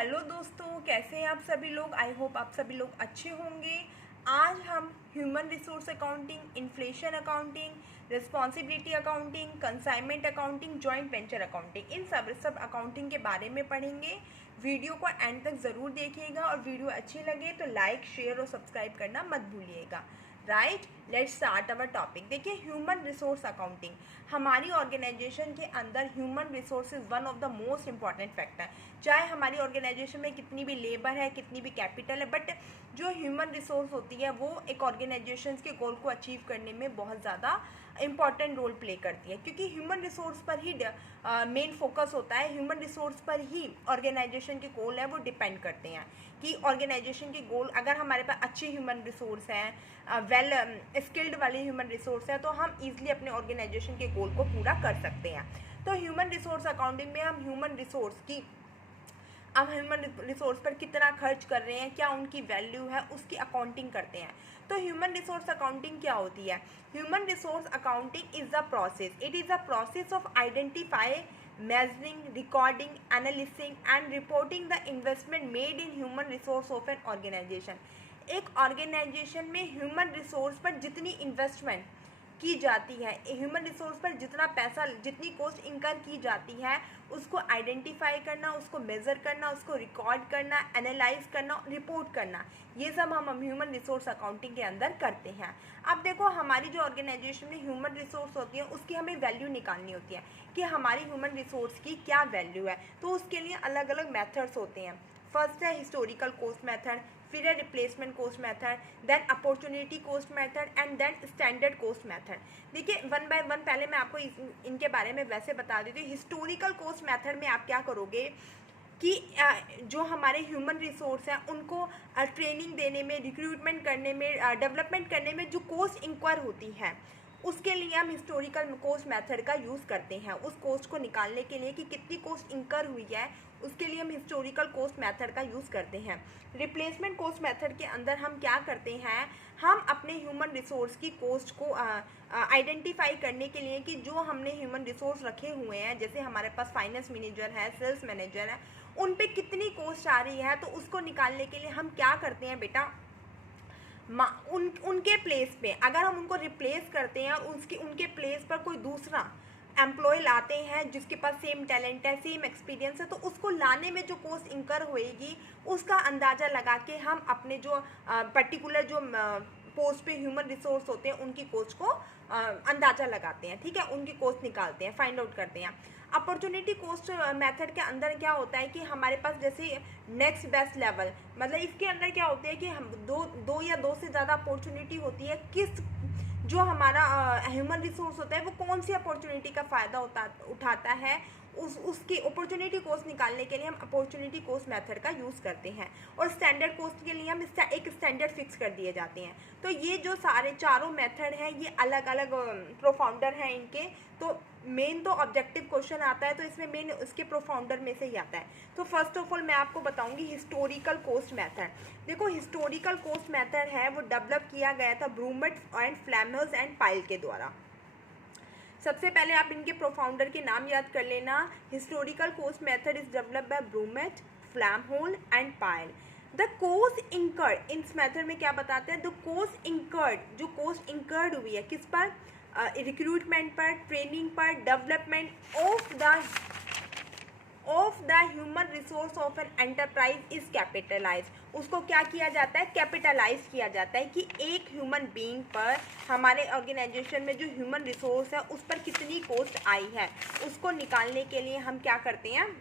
Hello दोस्तों, कैसे हैं आप सभी लोग। आई होप आप सभी लोग अच्छे होंगे। आज हम human resource accounting, inflation accounting, responsibility accounting, consignment accounting, joint venture accounting, इन सब अकाउंटिंग के बारे में पढ़ेंगे। वीडियो को एंड तक ज़रूर देखिएगा और वीडियो अच्छी लगे तो लाइक, शेयर और सब्सक्राइब करना मत भूलिएगा। Right, let's start our topic. देखिए, ह्यूमन रिसोर्स अकाउंटिंग हमारी ऑर्गेनाइजेशन के अंदर human resource is one of the most important factor. चाहे हमारी ऑर्गेनाइजेशन में कितनी भी लेबर है, कितनी भी कैपिटल है, बट जो ह्यूमन रिसोर्स होती है वो एक ऑर्गेनाइजेशन के गोल को अचीव करने में बहुत ज़्यादा इंपॉर्टेंट रोल प्ले करती है, क्योंकि ह्यूमन रिसोर्स पर ही मेन फोकस होता है। ह्यूमन रिसोर्स पर ही ऑर्गेनाइजेशन के गोल है वो डिपेंड करते हैं कि ऑर्गेनाइजेशन के गोल, अगर हमारे पास अच्छे ह्यूमन रिसोर्स हैं, वेल स्किल्ड वाले ह्यूमन रिसोर्स हैं, तो हम ईजिली अपने ऑर्गेनाइजेशन के गोल को पूरा कर सकते हैं। तो ह्यूमन रिसोर्स अकाउंटिंग में हम ह्यूमन रिसोर्स पर कितना खर्च कर रहे हैं, क्या उनकी वैल्यू है, उसकी अकाउंटिंग करते हैं। तो ह्यूमन रिसोर्स अकाउंटिंग क्या होती है? Human resource accounting is the process, it is the process of identify, measuring, recording, analyzing and reporting the investment made in human resource of an organization। एक organisation में human resource पर जितनी investment की जाती है, ह्यूमन रिसोर्स पर जितना पैसा, जितनी कॉस्ट इंकर की जाती है, उसको आइडेंटिफाई करना, उसको मेज़र करना, उसको रिकॉर्ड करना, एनालाइज करना, रिपोर्ट करना, ये सब हम ह्यूमन रिसोर्स अकाउंटिंग के अंदर करते हैं। अब देखो, हमारी जो ऑर्गेनाइजेशन में ह्यूमन रिसोर्स होती है उसकी हमें वैल्यू निकालनी होती है कि हमारी ह्यूमन रिसोर्स की क्या वैल्यू है। तो उसके लिए अलग अलग मेथड्स होते हैं। फर्स्ट है हिस्टोरिकल कॉस्ट मेथड, फिर है replacement cost method, then opportunity cost method and then standard cost method. देखिए, वन बाय वन पहले मैं आपको इनके बारे में वैसे बता देती हूँ। हिस्टोरिकल कॉस्ट मेथड में आप क्या करोगे कि जो हमारे ह्यूमन रिसोर्स हैं उनको ट्रेनिंग देने में, रिक्रूटमेंट करने में, डेवलपमेंट करने में जो कॉस्ट इंक्वायर होती है, उसके लिए हम हिस्टोरिकल कॉस्ट मेथड का यूज़ करते हैं। उस कॉस्ट को निकालने के लिए कि कितनी कॉस्ट इंकर हुई है, उसके लिए हम हिस्टोरिकल कॉस्ट मेथड का यूज़ करते हैं। रिप्लेसमेंट कॉस्ट मेथड के अंदर हम क्या करते हैं, हम अपने ह्यूमन रिसोर्स की कॉस्ट को आइडेंटिफाई करने के लिए कि जो हमने ह्यूमन रिसोर्स रखे हुए हैं, जैसे हमारे पास फाइनेंस मैनेजर है, सेल्स मैनेजर है, उन पे कितनी कॉस्ट आ रही है, तो उसको निकालने के लिए हम क्या करते हैं बेटा, उनके प्लेस पे अगर हम उनको रिप्लेस करते हैं और उनके प्लेस पर कोई दूसरा एम्प्लॉय लाते हैं जिसके पास सेम टैलेंट है, सेम एक्सपीरियंस है, तो उसको लाने में जो कॉस्ट इंकर होएगी उसका अंदाज़ा लगा के हम अपने जो पर्टिकुलर जो पोस्ट पे ह्यूमन रिसोर्स होते हैं उनकी कॉस्ट को अंदाज़ा लगाते हैं। ठीक है, उनकी कॉस्ट निकालते हैं, फाइंड आउट करते हैं। अपॉर्चुनिटी कॉस्ट मेथड के अंदर क्या होता है कि हमारे पास जैसे नेक्स्ट बेस्ट लेवल, मतलब इसके अंदर क्या होता है कि हम दो या दो से ज़्यादा अपॉर्चुनिटी होती है, किस जो हमारा ह्यूमन रिसोर्स होता है वो कौन सी अपॉर्चुनिटी का फ़ायदा उठाता है, उसकी अपॉर्चुनिटी कॉस्ट निकालने के लिए हम अपॉर्चुनिटी कॉस्ट मेथड का यूज़ करते हैं। और स्टैंडर्ड कॉस्ट के लिए हम एक स्टैंडर्ड फिक्स कर दिए जाते हैं। तो ये जो सारे चारों मेथड हैं ये अलग अलग प्रोफाउंडर हैं इनके। तो मेन तो ऑब्जेक्टिव क्वेश्चन आता है, तो इसमें मेन उसके प्रोफाउंडर में से ही आता है। तो फर्स्ट ऑफ ऑल मैं आपको बताऊंगी हिस्टोरिकल कॉस्ट मेथड। देखो, हिस्टोरिकल कॉस्ट मेथड है वो डेवलप किया गया था ब्रूमेट एंड फ्लैमर्स एंड पाइल के द्वारा। सबसे पहले आप इनके प्रोफाउंडर के नाम याद कर लेना। Historical cost method is developed by Brummet, Flamholtz and Pyle. The cost incurred, इस मेथड में क्या बताते हैं, द कॉस्ट इंकर्ड, जो कॉस्ट इंकर्ड हुई है किस पर, रिक्रूटमेंट पर, ट्रेनिंग पर, development of the human resource of an enterprise is capitalize. उसको क्या किया जाता है, कैपिटलाइज किया जाता है कि एक ह्यूमन बीइंग पर, हमारे ऑर्गेनाइजेशन में जो ह्यूमन रिसोर्स है उस पर कितनी कॉस्ट आई है, उसको निकालने के लिए हम क्या करते हैं,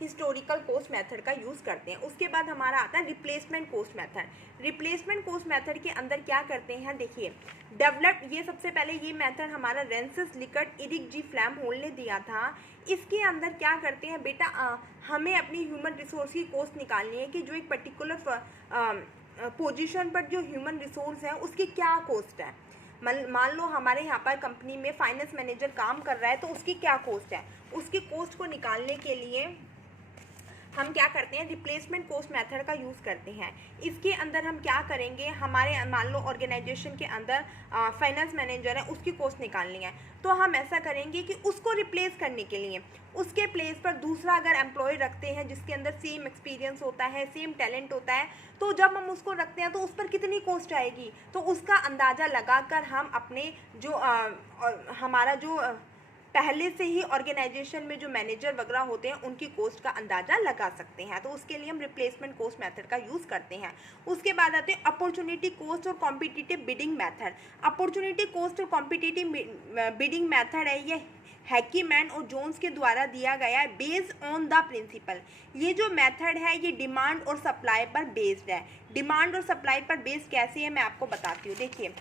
हिस्टोरिकल कॉस्ट मेथड का यूज़ करते हैं। उसके बाद हमारा आता है replacement cost method. Replacement cost method के अंदर क्या करते हैं, देखिए, डेवलप, ये सबसे पहले ये मेथड हमारा रेंसिस लिकट इरिक जी फ्लैमहोल ने दिया था। इसके अंदर क्या करते हैं बेटा, हमें अपनी ह्यूमन रिसोर्स की कॉस्ट निकालनी है कि जो एक पर्टिकुलर पोजीशन पर जो ह्यूमन रिसोर्स है उसकी क्या कॉस्ट है। मान लो हमारे यहाँ पर कंपनी में फाइनेंस मैनेजर काम कर रहा है, तो उसकी क्या कॉस्ट है, उसकी कॉस्ट को निकालने के लिए हम क्या करते हैं, रिप्लेसमेंट कॉस्ट मेथड का यूज़ करते हैं। इसके अंदर हम क्या करेंगे, हमारे मान लो ऑर्गेनाइजेशन के अंदर फाइनेंस मैनेजर है, उसकी कॉस्ट निकालनी है, तो हम ऐसा करेंगे कि उसको रिप्लेस करने के लिए उसके प्लेस पर दूसरा अगर एम्प्लॉय रखते हैं जिसके अंदर सेम एक्सपीरियंस होता है, सेम टैलेंट होता है, तो जब हम उसको रखते हैं तो उस पर कितनी कॉस्ट आएगी, तो उसका अंदाज़ा लगाकर हम अपने जो हमारा जो पहले से ही ऑर्गेनाइजेशन में जो मैनेजर वगैरह होते हैं उनकी कॉस्ट का अंदाज़ा लगा सकते हैं। तो उसके लिए हम रिप्लेसमेंट कॉस्ट मेथड का यूज़ करते हैं। उसके बाद आते हैं अपॉर्चुनिटी कॉस्ट और competitive bidding method. Opportunity cost और कॉम्पिटिटिव बिडिंग मेथड है, ये हैकीमैन और जोन्स के द्वारा दिया गया है बेस्ड ऑन द प्रिंसिपल। ये जो मेथड है ये डिमांड और सप्लाई पर बेस्ड है। डिमांड और सप्लाई पर बेस्ड कैसे है मैं आपको बताती हूँ। देखिए,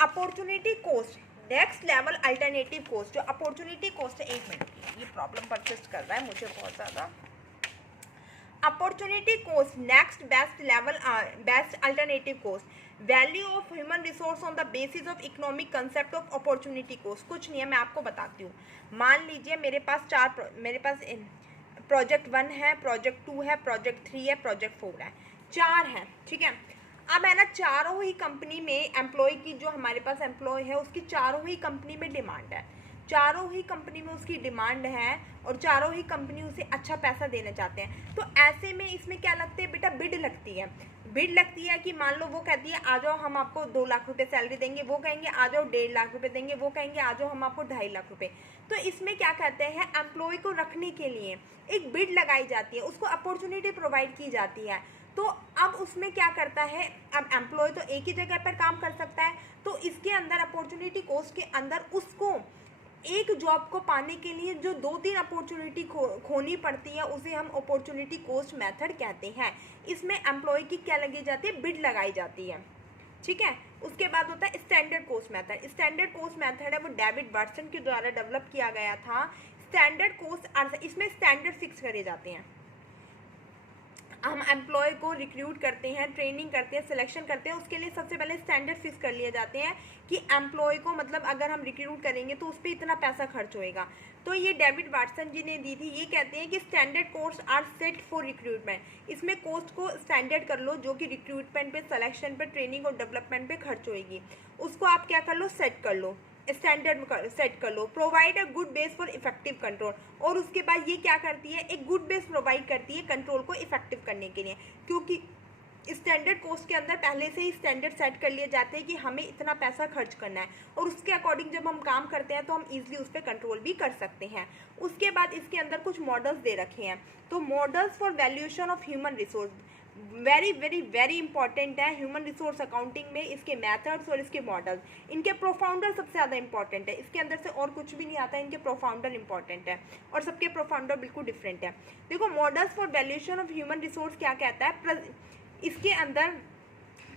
opportunity cost, next level alternative cost. जो अपॉर्चुनिटी कॉस्ट है, 1 मिनट की, ये प्रॉब्लम परसिस्ट कर रहा है मुझे बहुत ज़्यादा। Opportunity cost, next best level best alternative cost, value of human resource on the basis of economic concept of opportunity cost. कुछ नहीं है, मैं आपको बताती हूँ। मान लीजिए मेरे पास प्रोजेक्ट 1 है, प्रोजेक्ट 2 है, प्रोजेक्ट 3 है, प्रोजेक्ट 4 है, 4 हैं, ठीक है। अब है ना, चारों ही कंपनी में एम्प्लॉय की, जो हमारे पास एम्प्लॉय है उसकी चारों ही कंपनी में डिमांड है, चारों ही कंपनी में उसकी डिमांड है और चारों ही कंपनी उसे अच्छा पैसा देना चाहते हैं। तो ऐसे में इसमें क्या लगती है बेटा, बिड लगती है। बिड लगती है कि मान लो वो कहती है आ जाओ हम आपको 2 लाख रुपए सैलरी देंगे, वो कहेंगे आ जाओ 1.5 लाख रुपए देंगे, वो कहेंगे आ जाओ हम आपको 2.5 लाख रुपए। तो इसमें क्या कहते हैं, एम्प्लॉय को रखने के लिए एक बिड लगाई जाती है, उसको अपॉर्चुनिटी प्रोवाइड की जाती है। तो अब उसमें क्या करता है, अब एम्प्लॉय तो एक ही जगह पर काम कर सकता है, तो इसके अंदर अपॉर्चुनिटी कॉस्ट के अंदर उसको एक जॉब को पाने के लिए जो 2-3 अपॉर्चुनिटी खोनी पड़ती है उसे हम अपॉर्चुनिटी कॉस्ट मेथड कहते हैं। इसमें एम्प्लॉय की क्या लगी जाती है, बिड लगाई जाती है, ठीक है। उसके बाद होता है standard cost method. Standard cost method है वो डेविड वाटसन के द्वारा डेवलप किया गया था। स्टैंडर्ड कॉस्ट, इसमें स्टैंडर्ड फिक्स करे जाते हैं। हम एम्प्लॉय को रिक्रूट करते हैं, ट्रेनिंग करते हैं, सिलेक्शन करते हैं, उसके लिए सबसे पहले स्टैंडर्ड फिक्स कर लिए जाते हैं कि एम्प्लॉय को मतलब अगर हम रिक्रूट करेंगे तो उस पर इतना पैसा खर्च होएगा। तो ये डेविड वाटसन जी ने दी थी। ये कहते हैं कि standard cost are set for recruitment. इसमें कॉस्ट को स्टैंडर्ड कर लो जो कि रिक्रूटमेंट पे, सिलेक्शन पे, ट्रेनिंग और डेवलपमेंट पे खर्च होएगी, उसको आप क्या कर लो, सेट कर लो, स्टैंडर्ड सेट कर लो। Provide a good base for effective control. और उसके बाद ये क्या करती है, एक गुड बेस प्रोवाइड करती है कंट्रोल को इफेक्टिव करने के लिए, क्योंकि स्टैंडर्ड कॉस्ट के अंदर पहले से ही स्टैंडर्ड सेट कर लिए जाते हैं कि हमें इतना पैसा खर्च करना है, और उसके अकॉर्डिंग जब हम काम करते हैं तो हम इजीली उस पर कंट्रोल भी कर सकते हैं। उसके बाद इसके अंदर कुछ मॉडल्स दे रखे हैं। तो models for valuation of human resource very very very important है ह्यूमन रिसोर्स अकाउंटिंग में। इसके मेथड्स और इसके मॉडल्स, इनके प्रोफाउंडर सबसे ज़्यादा इंपॉर्टेंट है। इसके अंदर से और कुछ भी नहीं आता, इनके प्रोफाउंडर इंपॉर्टेंट है और सबके प्रोफाउंडर बिल्कुल डिफरेंट है। देखो, models for valuation of human resource क्या कहता है, इसके अंदर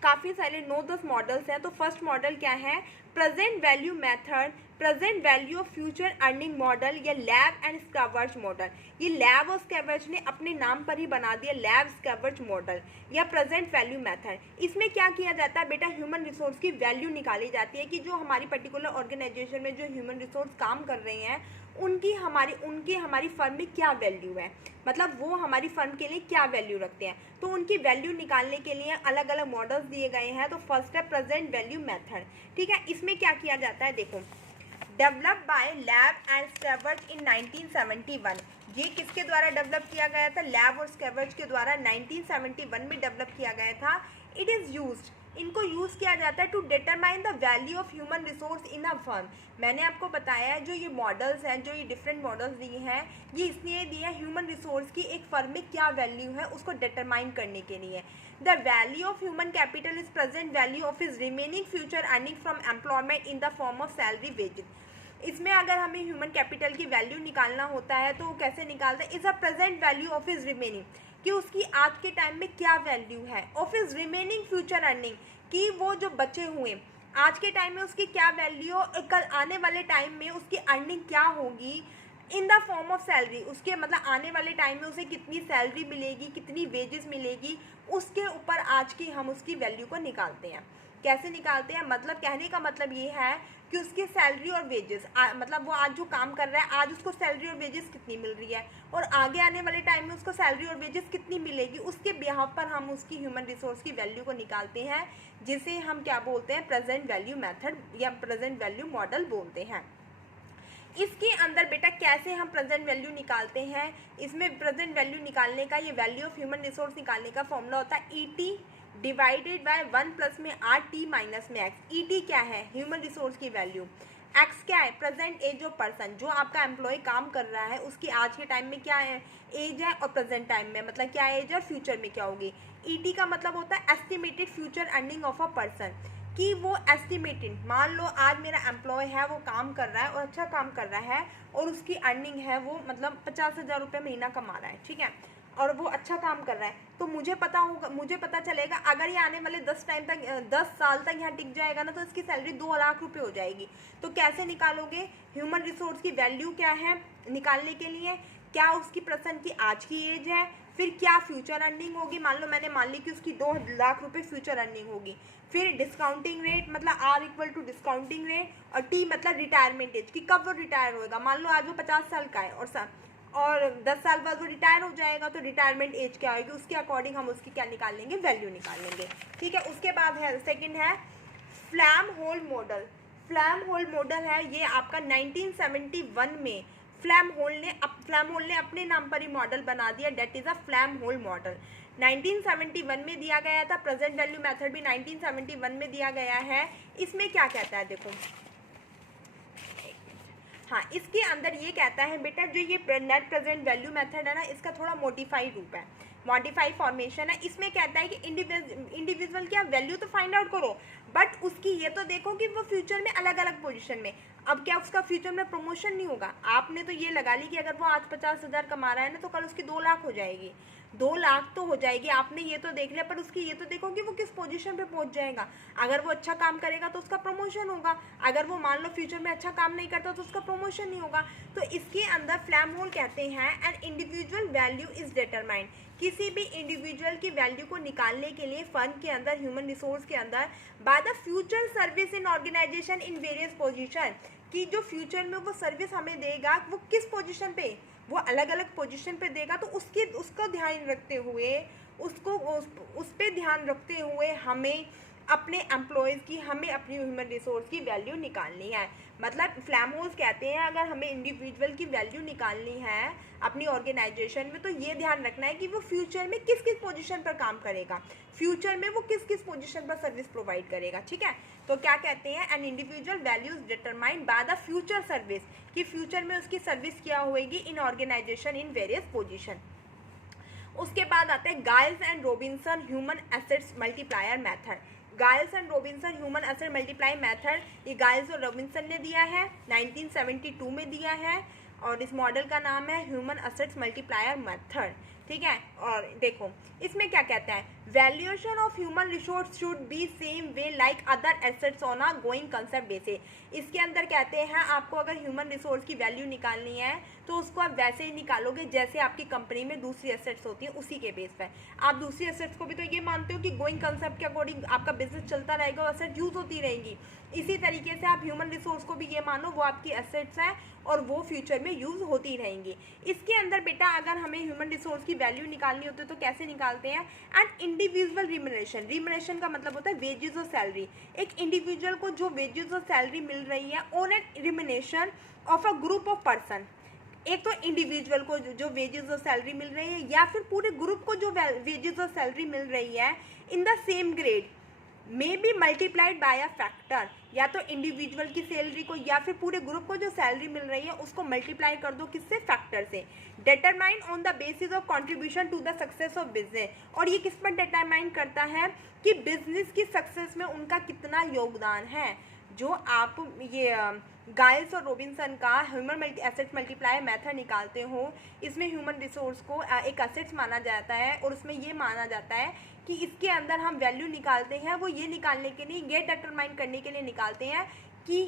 काफ़ी सारे 9-10 मॉडल्स हैं। तो फर्स्ट मॉडल क्या है, present value method, present value of future earning model या लैब एंड स्कैवर्ज मॉडल। ये लैब और स्कैवर्ज ने अपने नाम पर ही बना दिया, लैब स्कैवर्ज मॉडल या प्रेजेंट वैल्यू मेथड। इसमें क्या किया जाता है बेटा, ह्यूमन रिसोर्स की वैल्यू निकाली जाती है कि जो हमारी पर्टिकुलर ऑर्गेनाइजेशन में जो ह्यूमन रिसोर्स काम कर रहे हैं उनकी हमारी फर्म में क्या वैल्यू है, मतलब वो हमारी फर्म के लिए क्या वैल्यू रखते हैं। तो उनकी वैल्यू निकालने के लिए अलग अलग मॉडल्स दिए गए हैं। तो फर्स्ट है प्रेजेंट वैल्यू मेथड, ठीक है। इसमें क्या किया जाता है, देखो, डेवलप बाय लैब एंड स्कैवर्ज इन 1971। ये किसके द्वारा डेवलप किया गया था, लैब और स्कैवर्ज के द्वारा 1971 में डेवलप किया गया था। इट इज़ यूज्ड, इनको यूज़ किया जाता है to determine the value of human resource in a firm. मैंने आपको बताया है जो ये मॉडल्स हैं, जो ये डिफरेंट मॉडल्स दिए हैं, ये इसलिए दिए हैं ह्यूमन रिसोर्स की एक फर्म में क्या वैल्यू है उसको डिटरमाइन करने के लिए। The value of human capital is present value of his remaining future earning from employment in the form of salary wages. इसमें अगर हमें ह्यूमन कैपिटल की वैल्यू निकालना होता है तो कैसे निकालते हैं, is a present value of his remaining, कि उसकी आज के टाइम में क्या वैल्यू है, of his remaining future earning, कि वो जो बचे हुए आज के टाइम में उसकी क्या वैल्यू, कल आने वाले टाइम में उसकी अर्निंग क्या होगी, इन द फॉर्म ऑफ सैलरी, उसके मतलब आने वाले टाइम में उसे कितनी सैलरी मिलेगी, कितनी वेजेस मिलेगी, उसके ऊपर आज की हम उसकी वैल्यू को निकालते हैं। कैसे निकालते हैं, मतलब कहने का मतलब ये है कि उसकी सैलरी और वेजेस, मतलब वो आज जो काम कर रहा है आज उसको सैलरी और वेजेस कितनी मिल रही है और आगे आने वाले टाइम में उसको सैलरी और वेजेस कितनी मिलेगी, उसके बिहाफ पर हम उसकी ह्यूमन रिसोर्स की वैल्यू को निकालते हैं, जिसे हम क्या बोलते हैं, प्रेजेंट वैल्यू मेथड या प्रेजेंट वैल्यू मॉडल बोलते हैं। इसके अंदर बेटा कैसे हम प्रेजेंट वैल्यू निकालते हैं, इसमें प्रेजेंट वैल्यू निकालने का, ये वैल्यू ऑफ ह्यूमन रिसोर्स निकालने का फॉर्मूला होता है ET डिवाइडेड बाय 1 प्लस में RT माइनस में X। ET क्या है, ह्यूमन रिसोर्स की वैल्यू, X क्या है, प्रेजेंट एज ऑफ पर्सन, जो आपका एम्प्लॉय काम कर रहा है उसकी आज के टाइम में क्या है एज है, और प्रेजेंट टाइम में मतलब क्या एज है और फ्यूचर में क्या होगी। ET का मतलब होता है estimated future earning of a person, कि वो एस्टिमेटेड, मान लो आज मेरा एम्प्लॉय है वो काम कर रहा है और अच्छा काम कर रहा है और उसकी अर्निंग है वो मतलब 50,000 रुपये महीना कमा रहा है, ठीक है, और वो अच्छा काम कर रहा है, तो मुझे पता होगा, मुझे पता चलेगा अगर ये आने वाले 10 साल तक यहाँ टिक जाएगा ना तो इसकी सैलरी 2 लाख रुपये हो जाएगी। तो कैसे निकालोगे, ह्यूमन रिसोर्स की वैल्यू क्या है निकालने के लिए, क्या उसकी पर्सन की आज की एज है, फिर क्या फ्यूचर अर्निंग होगी, मान लो मैंने मान ली कि उसकी 2 लाख रुपये फ्यूचर अर्निंग होगी, फिर डिस्काउंटिंग रेट मतलब R equal to discounting rate, और T मतलब रिटायरमेंट एज, कि कब वो रिटायर होएगा, मान लो आज वो 50 साल का है और 10 साल बाद वो रिटायर हो जाएगा, तो रिटायरमेंट एज क्या होगी, उसके अकॉर्डिंग हम उसकी क्या निकाल लेंगे, वैल्यू निकाल लेंगे, ठीक है। उसके बाद है सेकंड है Flamholtz model. Flamholtz model है ये आपका 1971 में फ्लैम होल ने अपने नाम पर ही मॉडल बना दिया, that is a Flamholtz model. 1971 में दिया गया था, प्रेजेंट वैल्यू मेथड भी 1971 में दिया गया है। इसमें क्या कहता है देखो, हाँ इसके अंदर ये कहता है बेटा जो ये नेट प्रेजेंट वैल्यू मेथड है ना, इसका थोड़ा मॉडिफाइड रूप है, मॉडिफाइड फॉर्मेशन है। इसमें कहता है कि इंडिविजुअल की आप वैल्यू तो फाइंड आउट करो, बट उसकी ये तो देखो कि वो फ्यूचर में अलग अलग पोजीशन में, अब क्या उसका फ्यूचर में प्रमोशन नहीं होगा, आपने तो ये लगा ली कि अगर वो आज 50,000 कमा रहा है ना तो कल उसकी 2 लाख हो जाएगी, 2 लाख तो हो जाएगी, आपने ये तो देख लिया, पर उसकी ये तो देखो कि वो किस पोजीशन पे पहुंच जाएगा। अगर वो अच्छा काम करेगा तो उसका प्रमोशन होगा, अगर वो मान लो फ्यूचर में अच्छा काम नहीं करता तो उसका प्रमोशन नहीं होगा। तो इसके अंदर फ्लैम होल कहते हैं an individual value is determined, किसी भी इंडिविजुअल की वैल्यू को निकालने के लिए फर्म के अंदर, ह्यूमन रिसोर्स के अंदर, by the future service in organisation in various position, कि जो फ्यूचर में वो सर्विस हमें देगा वो किस पोजीशन पे, वो अलग अलग पोजीशन पे देगा, तो उसका ध्यान रखते हुए उस पे ध्यान रखते हुए हमें अपने एम्प्लॉयज़ की, हमें अपनी ह्यूमन रिसोर्स की वैल्यू निकालनी है। मतलब फ्लैम होल्स कहते हैं अगर हमें इंडिविजुअल की वैल्यू निकालनी है अपनी ऑर्गेनाइजेशन में, तो ये ध्यान रखना है कि वो फ्यूचर में किस किस पोजीशन पर काम करेगा, फ्यूचर में वो किस किस पोजीशन पर सर्विस प्रोवाइड करेगा, ठीक है। तो क्या कहते हैं, an individual values determined by the future service, कि फ्यूचर में उसकी सर्विस क्या होएगी इन ऑर्गेनाइजेशन इन वेरियस पोजीशन। उसके बाद आते हैं Giles and Robinson human assets multiplier method. Giles and Robinson human asset multiply method, ये गाइल्स और रॉबिन्सन ने दिया है, 1972 में दिया है, और इस मॉडल का नाम है ह्यूमन एसेट्स मल्टीप्लायर मेथड, ठीक है। और देखो इसमें क्या कहता है, valuation of human resource should be same way like other assets on a going concept basis. इसके अंदर कहते हैं आपको अगर ह्यूमन रिसोर्स की वैल्यू निकालनी है तो उसको आप वैसे ही निकालोगे जैसे आपकी कंपनी में दूसरी एसेट्स होती है, उसी के बेस पर। आप दूसरी एसेट्स को भी तो ये मानते हो कि गोइंग कंसेप्ट के अकॉर्डिंग आपका बिजनेस चलता रहेगा, एसेट यूज होती रहेंगी, इसी तरीके से आप ह्यूमन रिसोर्स को भी ये मानो वो आपकी एसेट्स हैं और वो फ्यूचर में यूज होती रहेंगी। इसके अंदर बेटा अगर हमें ह्यूमन रिसोर्स की वैल्यू निकालनी होती है तो कैसे निकालते हैं, एंड इंडिविजुअल रिम्यूनरेशन, रिम्यूनरेशन का मतलब होता है वेजेस और सैलरी, एक इंडिविजुअल को जो वेजेस और सैलरी मिल रही है on an remuneration of a group of person, एक तो इंडिविजुअल को जो वेजेस और सैलरी मिल रही है या फिर पूरे ग्रुप को जो वेजेस और सैलरी मिल रही है in the same grade may be multiplied by a factor, या तो इंडिविजुअल की सैलरी को या फिर पूरे ग्रुप को जो सैलरी मिल रही है उसको मल्टीप्लाई कर दो किससे, फैक्टर से। Determine on the basis of contribution to the success of business, और ये किस पर डिटरमाइन करता है कि बिजनेस की सक्सेस में उनका कितना योगदान है। जो आप ये गाइल्स और रॉबिन्सन का ह्यूमन एसेट्स मल्टीप्लाई मेथड निकालते हो, इसमें ह्यूमन रिसोर्स को एक एसेट्स माना जाता है और उसमें ये माना जाता है कि इसके अंदर हम वैल्यू निकालते हैं, वो ये निकालने के लिए, ये डिटरमाइन करने के लिए निकालते हैं कि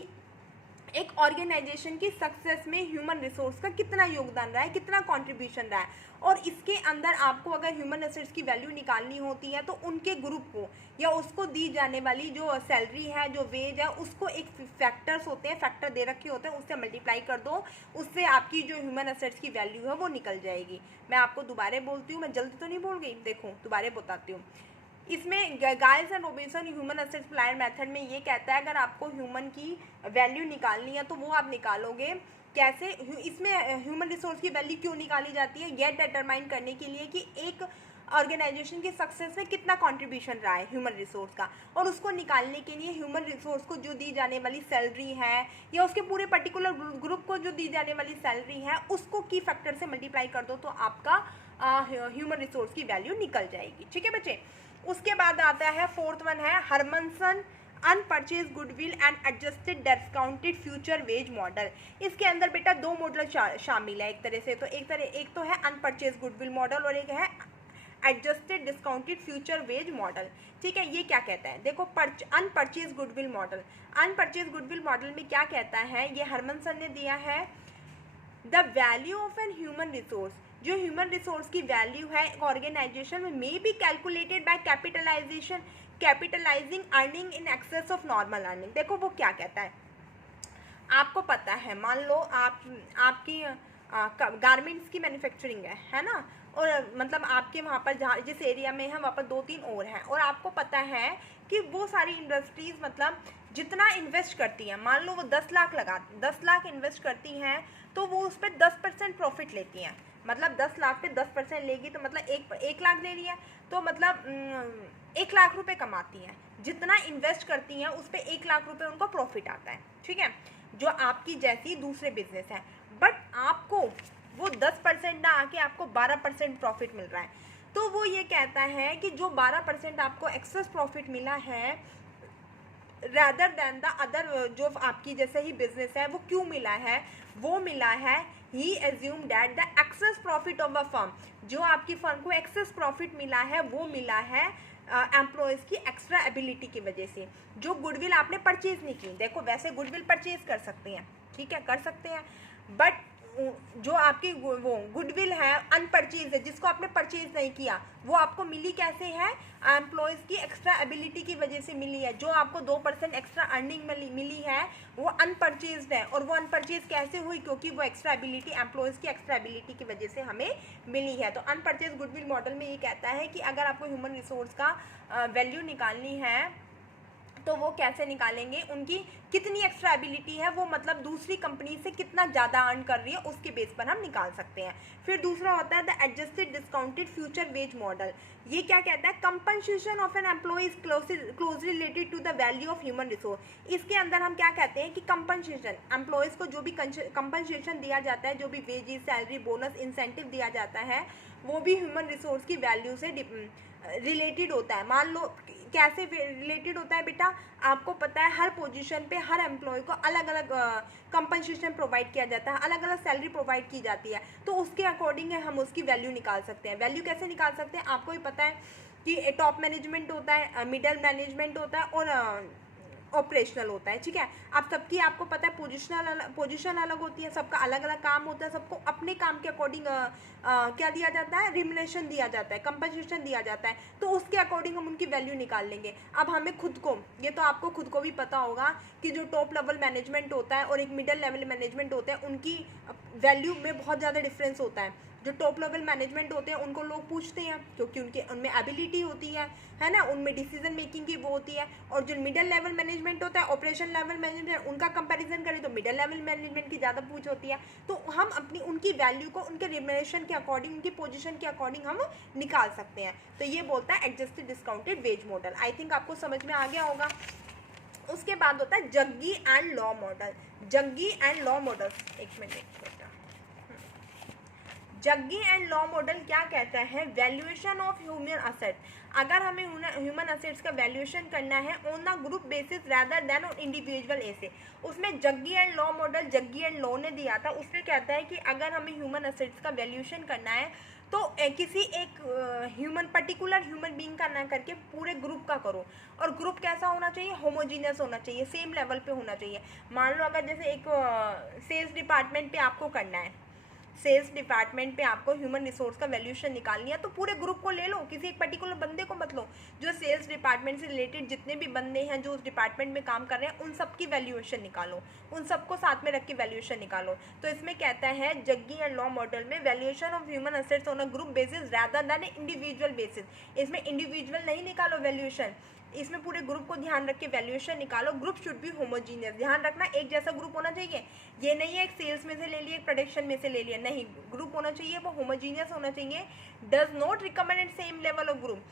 एक ऑर्गेनाइजेशन की सक्सेस में ह्यूमन रिसोर्स का कितना योगदान रहा है, कितना कंट्रीब्यूशन रहा है। और इसके अंदर आपको अगर ह्यूमन रिसोर्स की वैल्यू निकालनी होती है तो उनके ग्रुप को या उसको दी जाने वाली जो सैलरी है, जो वेज है, उसको एक फैक्टर्स होते हैं, फैक्टर दे रखे होते हैं, उससे मल्टीप्लाई कर दो, उससे आपकी जो ह्यूमन एसेट्स की वैल्यू है वो निकल जाएगी। मैं आपको दोबारा बोलती हूँ, मैं जल्दी तो नहीं बोल गई, देखो दोबारा बताती हूँ। इसमें guys and Robinson human assets plier method में ये कहता है अगर आपको ह्यूमन की वैल्यू निकालनी है तो वो आप निकालोगे कैसे। इसमें ह्यूमन रिसोर्स की वैल्यू क्यों निकाली जाती है, यह डिटरमाइन करने के लिए कि एक ऑर्गेनाइजेशन की सक्सेस में कितना कंट्रीब्यूशन रहा है ह्यूमन रिसोर्स का। और उसको निकालने के लिए ह्यूमन रिसोर्स को जो दी जाने वाली सैलरी है या उसके पूरे पर्टिकुलर ग्रुप को जो दी जाने वाली सैलरी है उसको की फैक्टर से मल्टीप्लाई कर दो तो आपका ह्यूमन रिसोर्स की वैल्यू निकल जाएगी। ठीक है बच्चे। उसके बाद आता है फोर्थ वन है Hermanson unpurchased goodwill and adjusted discounted future wage model. इसके अंदर बेटा दो मॉडल शामिल है एक तरह से। तो एक तो है अनपरचेज गुडविल मॉडल और एक है adjusted discounted future wage model. ठीक है, ये क्या कहता है, देखो unpurchased goodwill model. Unpurchased goodwill model में क्या कहता है, ये हरमनसन ने दिया है, the value of an human resource, जो ह्यूमन रिसोर्स की वैल्यू है ऑर्गेनाइजेशन में may be calculated by capitalising earning in excess of normal earning. देखो वो क्या कहता है, आपको पता है, मान लो आपकी गारमेंट्स की मैन्युफैक्चरिंग है ना, और मतलब आपके वहाँ पर जहाँ जिस एरिया में है वहाँ पर 2-3 और हैं, और आपको पता है कि वो सारी इंडस्ट्रीज़ मतलब जितना इन्वेस्ट करती हैं, मान लो वो 10 लाख इन्वेस्ट करती हैं तो वो उस पर 10% प्रॉफिट लेती हैं। मतलब 10 लाख पे 10% लेगी तो मतलब 1 लाख ले लिया, तो मतलब 1 लाख रुपए कमाती हैं। जितना इन्वेस्ट करती हैं उस पर 1 लाख रुपए उनको प्रॉफिट आता है। ठीक है, जो आपकी जैसी दूसरे बिजनेस हैं, बट आपको वो 10% ना आके आपको 12% प्रॉफिट मिल रहा है। तो वो ये कहता है कि जो 12% आपको एक्सेस प्रॉफिट मिला है रैदर दैन द अदर जो आपकी जैसे ही बिजनेस है वो क्यों मिला है, वो मिला है he assume that the excess profit of a firm, जो आपकी फर्म को एक्सेस प्रॉफिट मिला है वो मिला है एम्प्लॉयज़ की एक्स्ट्रा एबिलिटी की वजह से, जो गुडविल आपने परचेज नहीं की। देखो वैसे गुडविल परचेज कर सकते हैं, ठीक है कर सकते हैं, बट जो आपकी वो गुडविल है अनपरचेज है, जिसको आपने परचेज नहीं किया, वो आपको मिली कैसे है, एम्प्लॉयज़ की एक्स्ट्रा एबिलिटी की वजह से मिली है। जो आपको 2% एक्स्ट्रा अर्निंग मिली है वो अनपरचेज्ड है, और वो अनपरचेज कैसे हुई, क्योंकि वो एक्स्ट्रा एबिलिटी एम्प्लॉयज़ की एक्स्ट्रा एबिलिटी की वजह से हमें मिली है। तो अनपरचेज गुडविल मॉडल में ये कहता है कि अगर आपको ह्यूमन रिसोर्स का वैल्यू निकालनी है तो वो कैसे निकालेंगे, उनकी कितनी एक्स्ट्रा एबिलिटी है, वो मतलब दूसरी कंपनी से कितना ज़्यादा अर्न कर रही है उसके बेस पर हम निकाल सकते हैं। फिर दूसरा होता है the adjusted discounted future wage model. ये क्या कहता है, compensation of an employee is closely related to the value of human resource. इसके अंदर हम क्या कहते हैं कि कंपनसेशन, एम्प्लॉयज़ को जो भी कंपनसेशन दिया जाता है, जो भी वेजेस, सैलरी, बोनस, इंसेंटिव दिया जाता है, वो भी ह्यूमन रिसोर्स की वैल्यू से रिलेटेड होता है। मान लो कैसे रिलेटेड होता है बेटा, आपको पता है हर पोजीशन पे हर एम्प्लॉय को अलग अलग कंपनसेशन प्रोवाइड किया जाता है, अलग अलग सैलरी प्रोवाइड की जाती है, तो उसके अकॉर्डिंग हम उसकी वैल्यू निकाल सकते हैं। वैल्यू कैसे निकाल सकते हैं, आपको भी पता है कि टॉप मैनेजमेंट होता है, मिडल मैनेजमेंट होता है और ऑपरेशनल होता है। ठीक है, अब सबकी आपको पता है पोजीशन अलग होती है, सबका अलग अलग काम होता है, सबको अपने काम के अकॉर्डिंग क्या दिया जाता है, रिम्युनरेशन दिया जाता है, कंपनसेशन दिया जाता है, तो उसके अकॉर्डिंग हम उनकी वैल्यू निकाल लेंगे। अब हमें खुद को, ये तो आपको खुद को भी पता होगा कि जो टॉप लेवल मैनेजमेंट होता है और एक मिडिल लेवल मैनेजमेंट होता है, उनकी वैल्यू में बहुत ज़्यादा डिफरेंस होता है। जो टॉप लेवल मैनेजमेंट होते हैं उनको लोग पूछते हैं क्योंकि उनमें एबिलिटी होती है ना, उनमें डिसीजन मेकिंग की वो होती है। और जो मिडिल लेवल मैनेजमेंट होता है, ऑपरेशन लेवल मैनेजमेंट, उनका कंपैरिजन करें तो मिडिल लेवल मैनेजमेंट की ज़्यादा पूछ होती है। तो हम अपनी उनकी वैल्यू को उनके रिम्युनरेशन के अकॉर्डिंग, उनकी पोजीशन के अकॉर्डिंग हम निकाल सकते हैं। तो ये बोलता है adjusted discounted wage model. I think आपको समझ में आ गया होगा। उसके बाद होता है Jaggi and Lau model. Jaggi and Lau model, एक minute, Jaggi and Lau model क्या कहता है, वैल्यूएशन ऑफ ह्यूमन असेट। अगर हमें ह्यूमन असेट्स का वैल्यूएशन करना है on a group basis rather than on individual asset, उसमें Jaggi and Lau model Jaggi and Lau ने दिया था। उसमें कहता है कि अगर हमें ह्यूमन असेट्स का वैल्यूएशन करना है तो किसी एक पर्टिकुलर ह्यूमन बीइंग का ना करके पूरे ग्रुप का करो। और ग्रुप कैसा होना चाहिए? होमोजीनियस होना चाहिए, सेम लेवल पे होना चाहिए। मान लो अगर जैसे एक सेल्स डिपार्टमेंट पे आपको करना है, सेल्स डिपार्टमेंट पे आपको ह्यूमन रिसोर्स का वैल्यूएशन निकालनी है, तो पूरे ग्रुप को ले लो, किसी एक पर्टिकुलर बंदे को मत लो। जो सेल्स डिपार्टमेंट से रिलेटेड जितने भी बंदे हैं जो उस डिपार्टमेंट में काम कर रहे हैं, उन सब की वैल्यूएशन निकालो, उन सबको साथ में रख के वैल्यूएशन निकालो। तो इसमें कहता है जग्गी एंड लॉ मॉडल में valuation of human assets on a group basis rather than individual basis. इसमें इंडिविजुअल नहीं निकालो वैल्यूएशन, इसमें पूरे ग्रुप को ध्यान रख के वैल्यूएशन निकालो। ग्रुप शुड बी होमोजीनियस, ध्यान रखना एक जैसा ग्रुप होना चाहिए। ये नहीं है एक सेल्स में से ले लिया, एक प्रोडक्शन में से ले लिया, नहीं, ग्रुप होना चाहिए वो होमोजीनियस होना चाहिए। Does not recommend same level of group,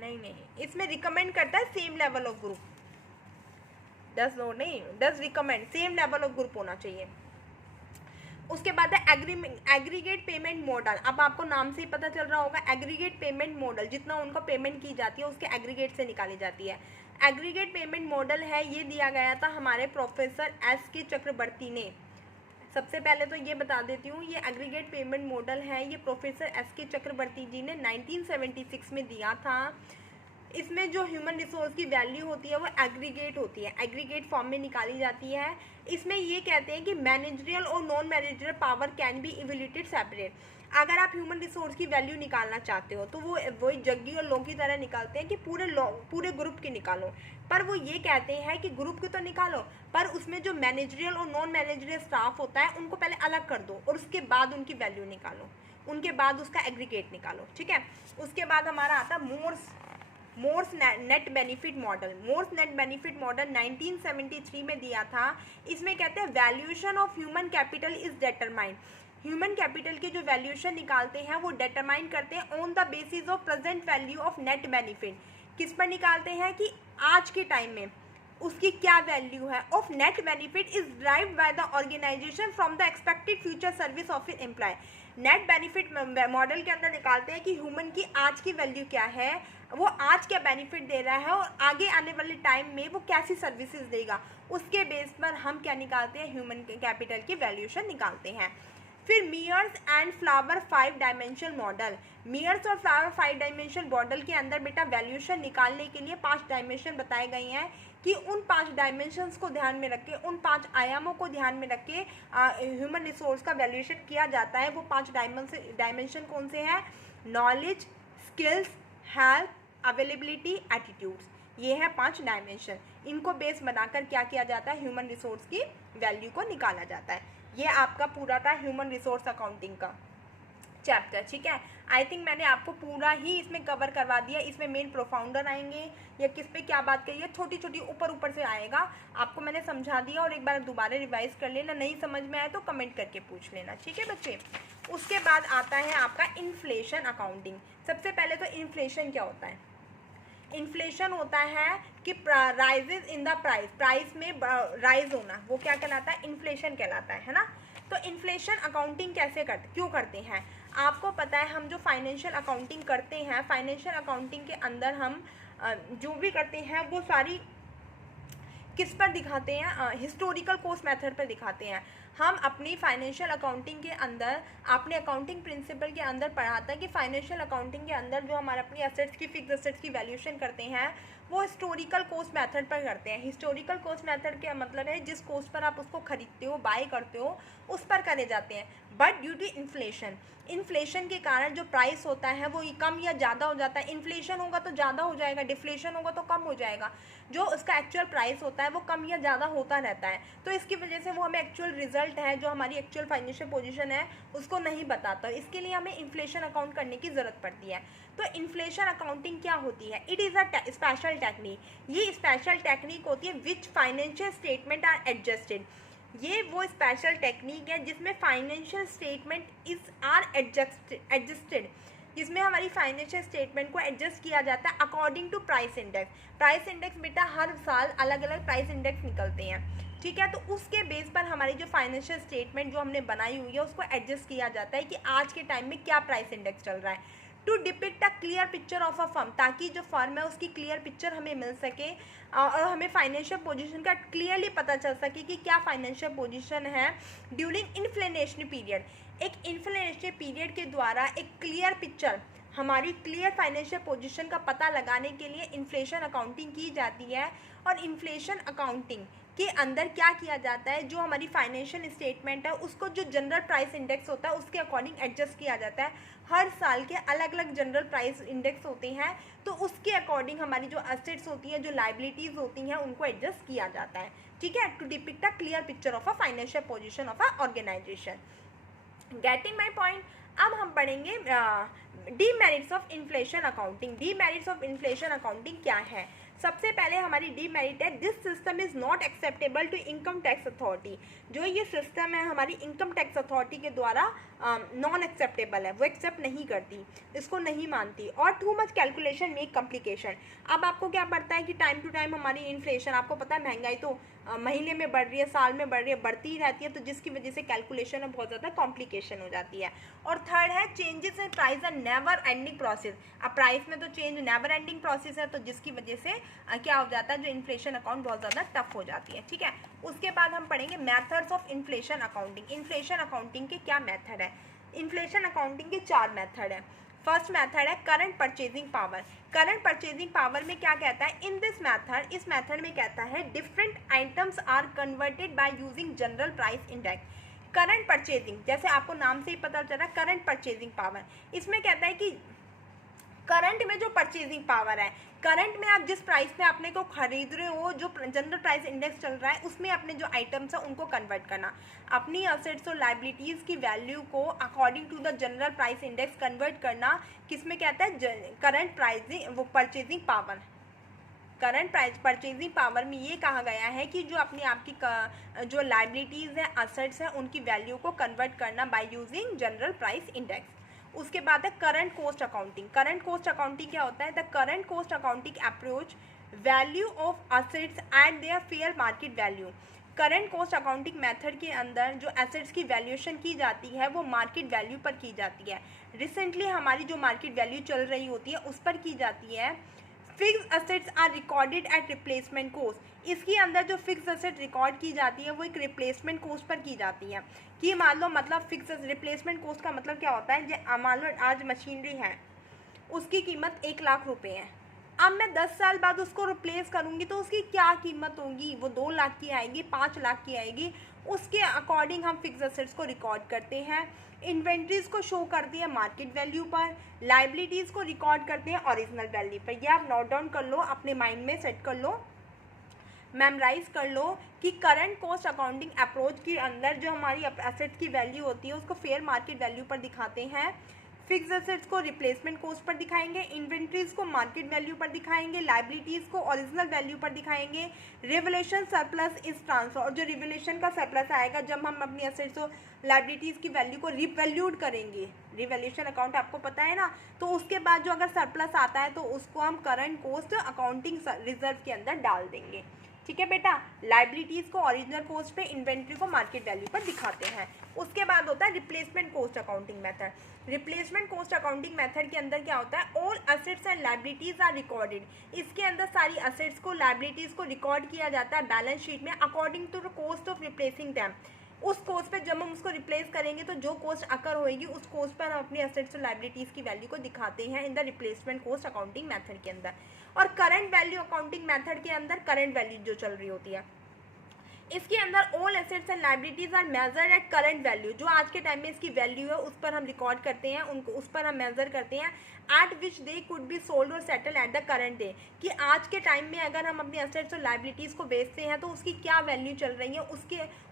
नहीं, इसमें रिकमेंड करता है same level of group, does not नहीं, does recommend same level of group होना चाहिए। उसके बाद है एग्रीगेट पेमेंट मॉडल। अब आपको नाम से ही पता चल रहा होगा, एग्रीगेट पेमेंट मॉडल, जितना उनको पेमेंट की जाती है उसके एग्रीगेट से निकाली जाती है। एग्रीगेट पेमेंट मॉडल है, ये दिया गया था हमारे प्रोफेसर एस के चक्रवर्ती ने। सबसे पहले तो ये बता देती हूँ, ये एग्रीगेट पेमेंट मॉडल है, ये प्रोफेसर एस के चक्रवर्ती जी ने 1976 में दिया था। इसमें जो ह्यूमन रिसोर्स की वैल्यू होती है वो एग्रीगेट होती है, एग्रीगेट फॉर्म में निकाली जाती है। इसमें ये कहते हैं कि मैनेजरियल और non managerial power can be evaluated separate. अगर आप ह्यूमन रिसोर्स की वैल्यू निकालना चाहते हो तो वो वही जग्गी और लो की तरह निकालते हैं कि पूरे ग्रुप की निकालो, पर वो ये कहते हैं कि ग्रुप की तो निकालो, पर उसमें जो मैनेजरियल और नॉन मैनेजरियल स्टाफ होता है उनको पहले अलग कर दो और उसके बाद उनकी वैल्यू निकालो, उनके बाद उसका एग्रीगेट निकालो, ठीक है। उसके बाद हमारा आता है Morse net benefit model. Morse net benefit model 1973 में दिया था। इसमें कहते हैं valuation of human capital is determined. Human capital की जो वैल्यूएशन निकालते हैं वो डिटरमाइन करते हैं on the basis of present value of net benefit. किस पर निकालते हैं कि आज के टाइम में उसकी क्या वैल्यू है of net benefit is derived by the organisation from the expected future service of it employee. Net benefit model के अंदर निकालते हैं कि ह्यूमन की आज की वैल्यू क्या है, वो आज क्या बेनिफिट दे रहा है और आगे आने वाले टाइम में वो कैसी सर्विसेज देगा, उसके बेस पर हम क्या निकालते हैं, ह्यूमन कैपिटल की वैल्यूएशन निकालते हैं। फिर Mears and flower 5 dimension model. Mears और फ्लावर 5 डायमेंशन मॉडल के अंदर बेटा वैल्यूएशन निकालने के लिए 5 डायमेंशन बताए गए हैं कि उन 5 डायमेंशंस को ध्यान में रख के, उन 5 आयामों को ध्यान में रख के ह्यूमन रिसोर्स का वैल्यूएशन किया जाता है। वो 5 डायमेंशन कौन से हैं? Knowledge, skills, health, availability, attitudes. ये है 5 डायमेंशन। इनको बेस बनाकर क्या किया जाता है, ह्यूमन रिसोर्स की वैल्यू को निकाला जाता है। ये आपका पूरा था ह्यूमन रिसोर्स अकाउंटिंग का चैप्टर, ठीक है। आई थिंक मैंने आपको पूरा ही इसमें कवर करवा दिया। इसमें मेन प्रोफाउंडर आएंगे या किस पे क्या बात करिए, छोटी छोटी ऊपर से आएगा, आपको मैंने समझा दिया। और एक बार दोबारा रिवाइज कर लेना, नहीं समझ में आए तो कमेंट करके पूछ लेना, ठीक है बच्चे। उसके बाद आता है आपका इन्फ्लेशन अकाउंटिंग। सबसे पहले तो इन्फ्लेशन क्या होता है? इन्फ्लेशन होता है कि राइजेज इन द प्राइस में राइज होना, वो क्या कहलाता है? इन्फ्लेशन कहलाता है ना। तो इन्फ्लेशन अकाउंटिंग क्यों करते हैं? आपको पता है हम जो फाइनेंशियल अकाउंटिंग करते हैं, फाइनेंशियल अकाउंटिंग के अंदर हम जो भी करते हैं वो सारी किस पर दिखाते हैं? हिस्टोरिकल कॉस्ट मेथड पर दिखाते हैं। हम अपनी फाइनेंशियल अकाउंटिंग के अंदर, आपने अकाउंटिंग प्रिंसिपल के अंदर पढ़ा था कि फाइनेंशियल अकाउंटिंग के अंदर जो हमारे अपनी एसेट्स की, फिक्स एसेट्स की वैल्यूएशन करते हैं वो हिस्टोरिकल कॉस्ट मेथड पर करते हैं। हिस्टोरिकल कॉस्ट मेथड का मतलब है जिस कॉस्ट पर आप उसको खरीदते हो, बाय करते हो, उस पर करे जाते हैं। बट ड्यू टू इन्फ्लेशन के कारण जो प्राइस होता है वो कम या ज़्यादा हो जाता है। इन्फ्लेशन होगा तो ज़्यादा हो जाएगा, डिफ्लेशन होगा तो कम हो जाएगा। जो उसका एक्चुअल प्राइस होता है वो कम या ज़्यादा होता रहता है। तो इसकी वजह से वो हमें एक्चुअल रिजल्ट है, जो हमारी एक्चुअल फाइनेंशियल पोजीशन है, उसको नहीं बताता। इसके लिए हमें इन्फ्लेशन अकाउंट करने की ज़रूरत पड़ती है। तो इन्फ्लेशन अकाउंटिंग क्या होती है? It is a special technique. ये स्पेशल टेक्निक होती है which financial statement are adjusted. ये वो स्पेशल टेक्निक है जिसमें फाइनेंशियल स्टेटमेंट आर एडजस्टेड, जिसमें हमारी फाइनेंशियल स्टेटमेंट को एडजस्ट किया जाता है according to price index. Price index बेटा हर साल अलग अलग प्राइस इंडेक्स निकलते हैं, ठीक है। तो उसके बेस पर हमारी जो फाइनेंशियल स्टेटमेंट जो हमने बनाई हुई है उसको एडजस्ट किया जाता है कि आज के टाइम में क्या प्राइस इंडेक्स चल रहा है। To depict a clear picture of a firm, ताकि जो फर्म है उसकी क्लियर पिक्चर हमें मिल सके और हमें फाइनेंशियल पोजीशन का क्लियरली पता चल सके कि क्या फाइनेंशियल पोजीशन है ड्यूरिंग इन्फ्लेशनरी पीरियड। एक इन्फ्लेशनरी पीरियड के द्वारा एक क्लियर पिक्चर, हमारी क्लियर फाइनेंशियल पोजीशन का पता लगाने के लिए इन्फ्लेशन अकाउंटिंग की जाती है। और इन्फ्लेशन अकाउंटिंग के अंदर क्या किया जाता है, जो हमारी फाइनेंशियल स्टेटमेंट है उसको जो जनरल प्राइस इंडेक्स होता है उसके अकॉर्डिंग एडजस्ट किया जाता है। हर साल के अलग अलग जनरल प्राइस इंडेक्स होते हैं, तो उसके अकॉर्डिंग हमारी जो एसेट्स होती हैं, जो लाइबिलिटीज़ होती हैं, उनको एडजस्ट किया जाता है। ठीक है, to depict a clear picture of a financial position of a organisation. Getting my point. अब हम पढ़ेंगे demerits of inflation accounting. Demerits of inflation accounting क्या है? सबसे पहले हमारी डीमेरिट है, this system is not acceptable to income tax authority. जो ये सिस्टम है हमारी इनकम टैक्स अथॉरिटी के द्वारा नॉन एक्सेप्टेबल है, वो एक्सेप्ट नहीं करती, इसको नहीं मानती। और too much calculation make complication. अब आपको क्या पड़ता है कि टाइम टू टाइम हमारी इन्फ्लेशन, आपको पता है महंगाई तो महीने में बढ़ रही है, साल में बढ़ रही है, बढ़ती ही रहती है, तो जिसकी वजह से कैलकुलेशन में बहुत ज़्यादा कॉम्प्लिकेशन हो जाती है। और थर्ड है, changes in price are never ending process. अब प्राइस में तो चेंज नेवर एंडिंग प्रोसेस है, तो जिसकी वजह से क्या हो जाता है, जो इन्फ्लेशन अकाउंट बहुत ज़्यादा टफ हो जाती है। ठीक है, उसके बाद हम पढ़ेंगे methods of inflation accounting. Inflation accounting के क्या मेथड है? इन्फ्लेशन अकाउंटिंग के 4 मेथड है। फर्स्ट मेथड है current purchasing power. Current purchasing power में क्या कहता है? इन दिस मेथड, इस मेथड में कहता है different items are converted by using general price index. Current purchasing, जैसे आपको नाम से ही पता चला, करंट परचेजिंग पावर, इसमें कहता है कि करंट में जो परचेजिंग पावर है, करंट में आप जिस प्राइस पे आपने को खरीद रहे हो, जो जनरल प्राइस इंडेक्स चल रहा है, उसमें अपने जो आइटम्स है उनको कन्वर्ट करना, अपनी असेट्स और लाइबिलिटीज़ की वैल्यू को according to the general price index convert करना, किसमें कहता है? करंट प्राइसिंग, वो purchasing power. Current price purchasing power में ये कहा गया है कि जो अपनी आपकी जो लाइबिलिटीज़ हैं, असेट्स हैं, उनकी वैल्यू को कन्वर्ट करना bye using general price index. उसके बाद है current cost accounting. Current cost accounting क्या होता है? The current cost accounting approach value of assets eight there fair market value. Current cost accounting method के अंदर जो एसेट्स की वैल्यूएशन की जाती है वो मार्केट वैल्यू पर की जाती है। रिसेंटली हमारी जो मार्केट वैल्यू चल रही होती है उस पर की जाती है। Fix assets are recorded at replacement cost. इसके अंदर जो फिक्स असेट रिकॉर्ड की जाती है वो एक रिप्लेसमेंट कॉस्ट पर की जाती है। कि मान लो, मतलब फिक्स रिप्लेसमेंट कॉस्ट का मतलब क्या होता है? मान लो आज मशीनरी है, उसकी कीमत 1 लाख रुपए है। अब मैं 10 साल बाद उसको रिप्लेस करूँगी तो उसकी क्या कीमत होगी? वो 2 लाख की आएगी, 5 लाख की आएगी। उसके अकॉर्डिंग हम फिक्स असेट्स को रिकॉर्ड करते हैं। इन्वेंट्रीज को शो करती है मार्केट वैल्यू पर, लाइबिलिटीज़ को रिकॉर्ड करते हैं ओरिजिनल वैल्यू पर। ये आप नोट डाउन कर लो, अपने माइंड में सेट कर लो, मेमोराइज कर लो कि करंट कॉस्ट अकाउंटिंग अप्रोच के अंदर जो हमारी एसेट्स की वैल्यू होती है उसको फेयर मार्केट वैल्यू पर दिखाते हैं। फिक्स एसेट्स को रिप्लेसमेंट कॉस्ट पर दिखाएंगे, इन्वेंट्रीज को मार्केट वैल्यू पर दिखाएंगे, लाइबिलिटीज़ को ओरिजिनल वैल्यू पर दिखाएंगे। रिवैल्यूएशन सरप्लस इज ट्रांसफर, और जो रिवैल्यूएशन का सरप्लस आएगा जब हम अपनी एसेट्स और लाइबिलिटीज़ की वैल्यू को रिवैल्यूड करेंगे, रिवैल्यूएशन अकाउंट आपको पता है ना, तो उसके बाद जो अगर सरप्लस आता है तो उसको हम करंट कॉस्ट अकाउंटिंग रिजर्व के अंदर डाल देंगे। ठीक है बेटा, लाइबिलिटीज़ को ओरिजिनल कॉस्ट पे, इन्वेंट्री को मार्केट वैल्यू पर दिखाते हैं। उसके बाद होता है replacement cost accounting method. Replacement cost accounting method के अंदर क्या होता है? All assets and liabilities are recorded. इसके अंदर सारी असेट्स को, लाइबिलिटीज़ को रिकॉर्ड किया जाता है बैलेंस शीट में according to the cost of replacing them. उस कॉस्ट पे जब हम उसको रिप्लेस करेंगे तो जो कॉस्ट अकर होएगी उस कॉस्ट पर हम अपनी एसेट्स और लाइबिलिटीज़ की वैल्यू को दिखाते हैं in the replacement cost accounting method के अंदर। और करंट वैल्यू अकाउंटिंग मेथड के अंदर करंट वैल्यू जो चल रही होती है, इसके अंदर all assets and liabilities are measured at current value. जो आज के टाइम में इसकी वैल्यू है उस पर हम रिकॉर्ड करते हैं, उनको उस पर हम मेजर करते हैं। At which they could be sold और settle at the current day, कि आज के टाइम में अगर हम अपनी एसेट्स और लाइबिलिटीज़ को बेचते हैं तो उसकी क्या वैल्यू चल रही है,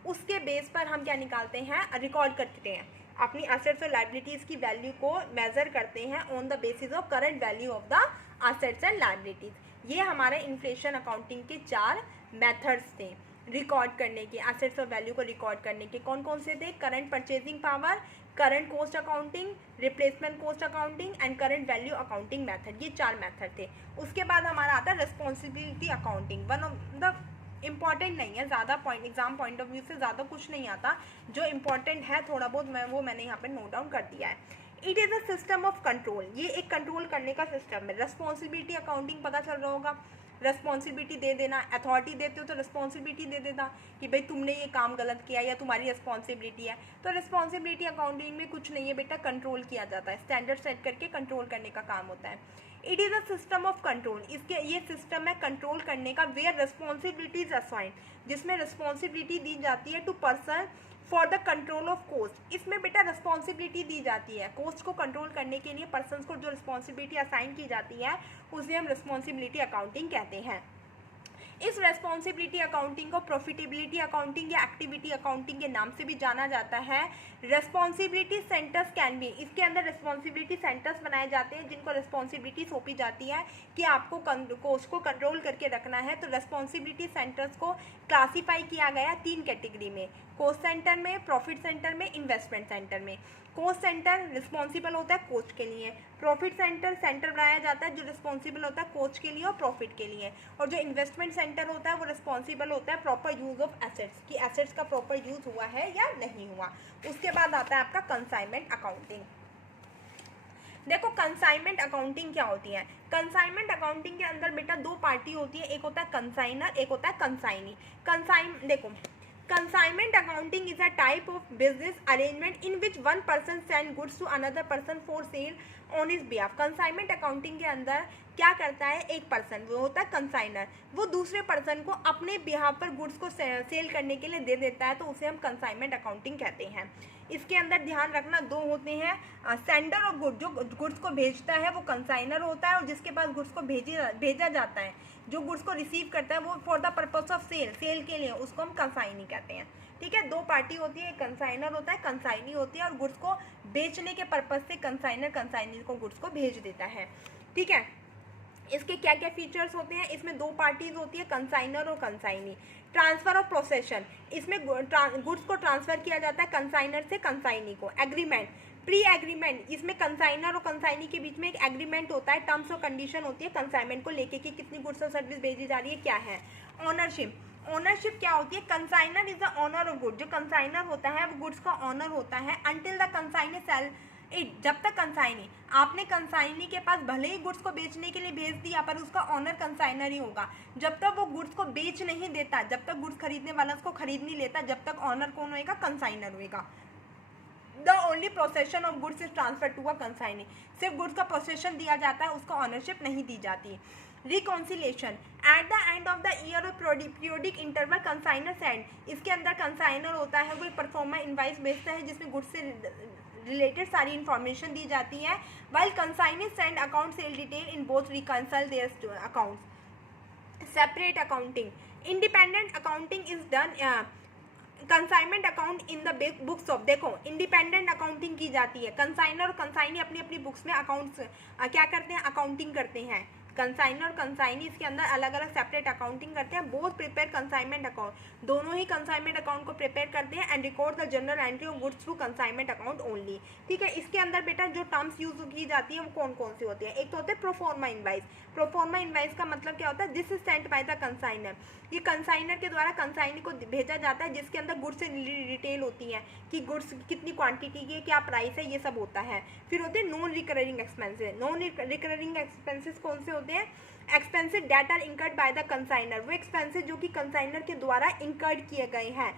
उसके बेस पर हम क्या निकालते हैं? रिकॉर्ड करते हैं, अपनी एसेट्स और लाइबिलिटीज़ की वैल्यू को मेजर करते हैं on the basis of current value of the assets and liabilities. ये हमारे इन्फ्लेशन अकाउंटिंग के 4 मेथड्स थे रिकॉर्ड करने के, एसेट्स और वैल्यू को रिकॉर्ड करने के। कौन कौन से थे? Current purchasing power, current cost accounting, replacement cost accounting and current value accounting method. ये 4 मेथड थे। उसके बाद हमारा आता है responsibility accounting. One of the important नहीं है ज़्यादा, point exam point of view से ज़्यादा कुछ नहीं आता, जो इम्पॉर्टेंट है थोड़ा बहुत मैंने यहाँ पे नोट डाउन कर दिया है। It is a system of control, ये एक कंट्रोल करने का सिस्टम है। रिस्पॉन्सिबिलिटी अकाउंटिंग पता चल रहा होगा, रिस्पॉन्सिबिलिटी दे देना, अथॉरिटी देते हो तो रिस्पॉन्सिबिलिटी दे देना कि भाई तुमने ये काम गलत किया या तुम्हारी रिस्पॉन्सिबिलिटी है। तो रिस्पॉन्सिबिलिटी अकाउंटिंग में कुछ नहीं है बेटा, कंट्रोल किया जाता है, स्टैंडर्ड सेट करके कंट्रोल करने का काम होता है। It is a system of control, इसके ये सिस्टम है कंट्रोल करने का, वेयर रिस्पॉन्सिबिलिटीज असाइन, जिसमें रिस्पॉन्सिबिलिटी दी जाती है to person for the control of cost. इसमें बेटा रिस्पॉन्सिबिलिटी दी जाती है कोस्ट को कंट्रोल करने के लिए, पर्सन को जो रिस्पॉन्सिबिलिटी असाइन की जाती है उसे हम रिस्पॉन्सिबिलिटी अकाउंटिंग कहते हैं। इस रेस्पॉन्सिबिलिटी अकाउंटिंग को प्रॉफिटेबिलिटी अकाउंटिंग या एक्टिविटी अकाउंटिंग के नाम से भी जाना जाता है। रेस्पॉन्सिबिलिटी सेंटर्स कैन बी, इसके अंदर रिस्पॉन्सिबिलिटी सेंटर्स बनाए जाते हैं जिनको रिस्पॉन्सिबिलिटी सौंपी जाती है कि आपको कोस्ट को कंट्रोल करके रखना है। तो रेस्पॉन्सिबिलिटी सेंटर्स को क्लासीफाई किया गया 3 कैटेगरी में, कोस्ट सेंटर में, प्रॉफिट सेंटर में, इन्वेस्टमेंट सेंटर में। कोस्ट सेंटर रिस्पॉन्सिबल होता है कोस्ट के लिए, प्रॉफिट सेंटर बनाया जाता है जो रिस्पॉन्सिबल होता है कोस्ट के लिए और प्रॉफिट के लिए, और जो इन्वेस्टमेंट सेंटर होता है वो रिस्पॉन्सिबल होता है प्रॉपर यूज ऑफ एसेट्स, कि एसेट्स का प्रॉपर यूज हुआ है या नहीं हुआ। उसके बाद आता है आपका कंसाइनमेंट अकाउंटिंग। देखो कंसाइनमेंट अकाउंटिंग क्या होती है। कंसाइनमेंट अकाउंटिंग के अंदर बेटा 2 पार्टी होती है, एक होता है कंसाइनर, एक होता है कंसाइनी। देखो consignment accounting is a type of business arrangement in which one person send goods to another person for sale on his behalf। consignment accounting के अंदर क्या करता है, एक पर्सन वो होता है कंसाइनर, वो दूसरे पर्सन को अपने बिहाफ पर गुड्स को सेल करने के लिए दे देता है, तो उसे हम कंसाइनमेंट अकाउंटिंग कहते हैं। इसके अंदर ध्यान रखना 2 होते हैं, सेंडर ऑफ गुड, जो गुड्स को भेजता है वो कंसाइनर होता है, और जिसके पास गुड्स को भेजा जाता है, जो गुड्स को रिसीव करता है वो for the purpose of sale के लिए, उसको हम कंसाइनी कहते हैं। ठीक है, 2 पार्टी होती है, कंसाइनर होता है, कंसाइनी होती है, और गुड्स को बेचने के पर्पस से कंसाइनर कंसाइनी को गुड्स को भेज देता है। ठीक है, इसके क्या क्या फीचर्स होते हैं, इसमें 2 पार्टीज होती है, कंसाइनर और कंसाइनी। ट्रांसफर ऑफ प्रोसेशन, इसमें गुड्स को ट्रांसफर किया जाता है कंसाइनर से कंसाइनी को। एग्रीमेंट, प्री एग्रीमेंट, इसमें कंसाइनर और कंसाइनी के बीच में एक एग्रीमेंट होता है, टर्म्स और कंडीशन होती है कंसाइनमेंट को लेके कि कितनी गुड्स और सर्विस भेजी जा रही है, क्या है। ऑनरशिप, ओनरशिप क्या होती है, consignor is the owner of good, जो कंसाइनर होता है वो गुड्स का ओनर होता है until the consignee sell it, जब तक कंसाइनी, आपने कंसाइनी के पास भले ही गुड्स को बेचने के लिए भेज दिया पर उसका ऑनर कंसाइनर ही होगा। जब तक वो गुड्स को बेच नहीं देता, जब तक गुड्स खरीदने वाला उसको खरीद नहीं लेता, जब तक ऑनर कौन होएगा, कंसाइनर होएगा। The only possession of goods is transfer to a consignee, सिर्फ गुड्स का प्रोसेशन दिया जाता है, उसको ऑनरशिप नहीं दी जाती। Reconciliation, at the end of the year of periodic interval consignor send, इसके अंदर कंसाइनर होता है वो परफॉर्मा इनवाइस भेजता है जिसमें गुड्स से रिलेटेड सारी इन्फॉर्मेशन दी जाती है। While consignee send account cell detail in both reconcile their accounts. Separate accounting, independent accounting is done consignment account in the books of, देखो इंडिपेंडेंट अकाउंटिंग की जाती है, कंसाइनर और कंसाइनी अपनी अपनी बुक्स में अकाउंट्स क्या करते हैं, अकाउंटिंग करते हैं। कंसाइनर और कंसाइनी इसके अंदर अलग अलग सेपरेट अकाउंटिंग करते हैं। बोथ प्रिपेयर कंसाइनमेंट अकाउंट, दोनों ही कंसाइनमेंट अकाउंट को प्रिपेयर करते हैं and record the general entry of goods through consignment account only. ठीक है, इसके अंदर बेटा जो टर्म्स यूज की जाती है वो कौन कौन सी होती है, एक तो होते हैं प्रोफॉर्मा इनवाइस। प्रोफॉर्मा इनवाइस का मतलब क्या होता है, this is sent by the consignor, ये कंसाइनर के द्वारा कंसाइनी को भेजा जाता है, जिसके अंदर गुड्स से डिटेल होती है कि गुड्स कितनी क्वांटिटी की, क्या प्राइस है, ये सब होता है। फिर होते हैं non recurring expenses. Non recurring expenses कौन से होते हैं, expenses that are incurred by the consignor, वो एक्सपेंसेस जो कि कंसाइनर के द्वारा इंकर्ड किए गए हैं।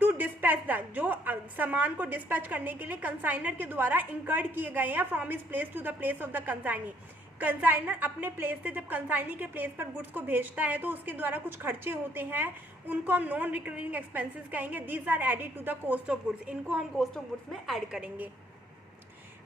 टू डिस्पैच द, जो सामान को डिस्पैच करने के लिए कंसाइनर के द्वारा इंकर्ड किए गए हैं from his place to the place of the consignee. Consignor अपने प्लेस से जब कंसाइनी के प्लेस पर गुड्स को भेजता है तो उसके द्वारा कुछ खर्चे होते हैं, उनको हम नॉन रिकरिंग एक्सपेंसेस कहेंगे। These are added to the cost of goods, इनको हम कॉस्ट ऑफ गुड्स में ऐड करेंगे।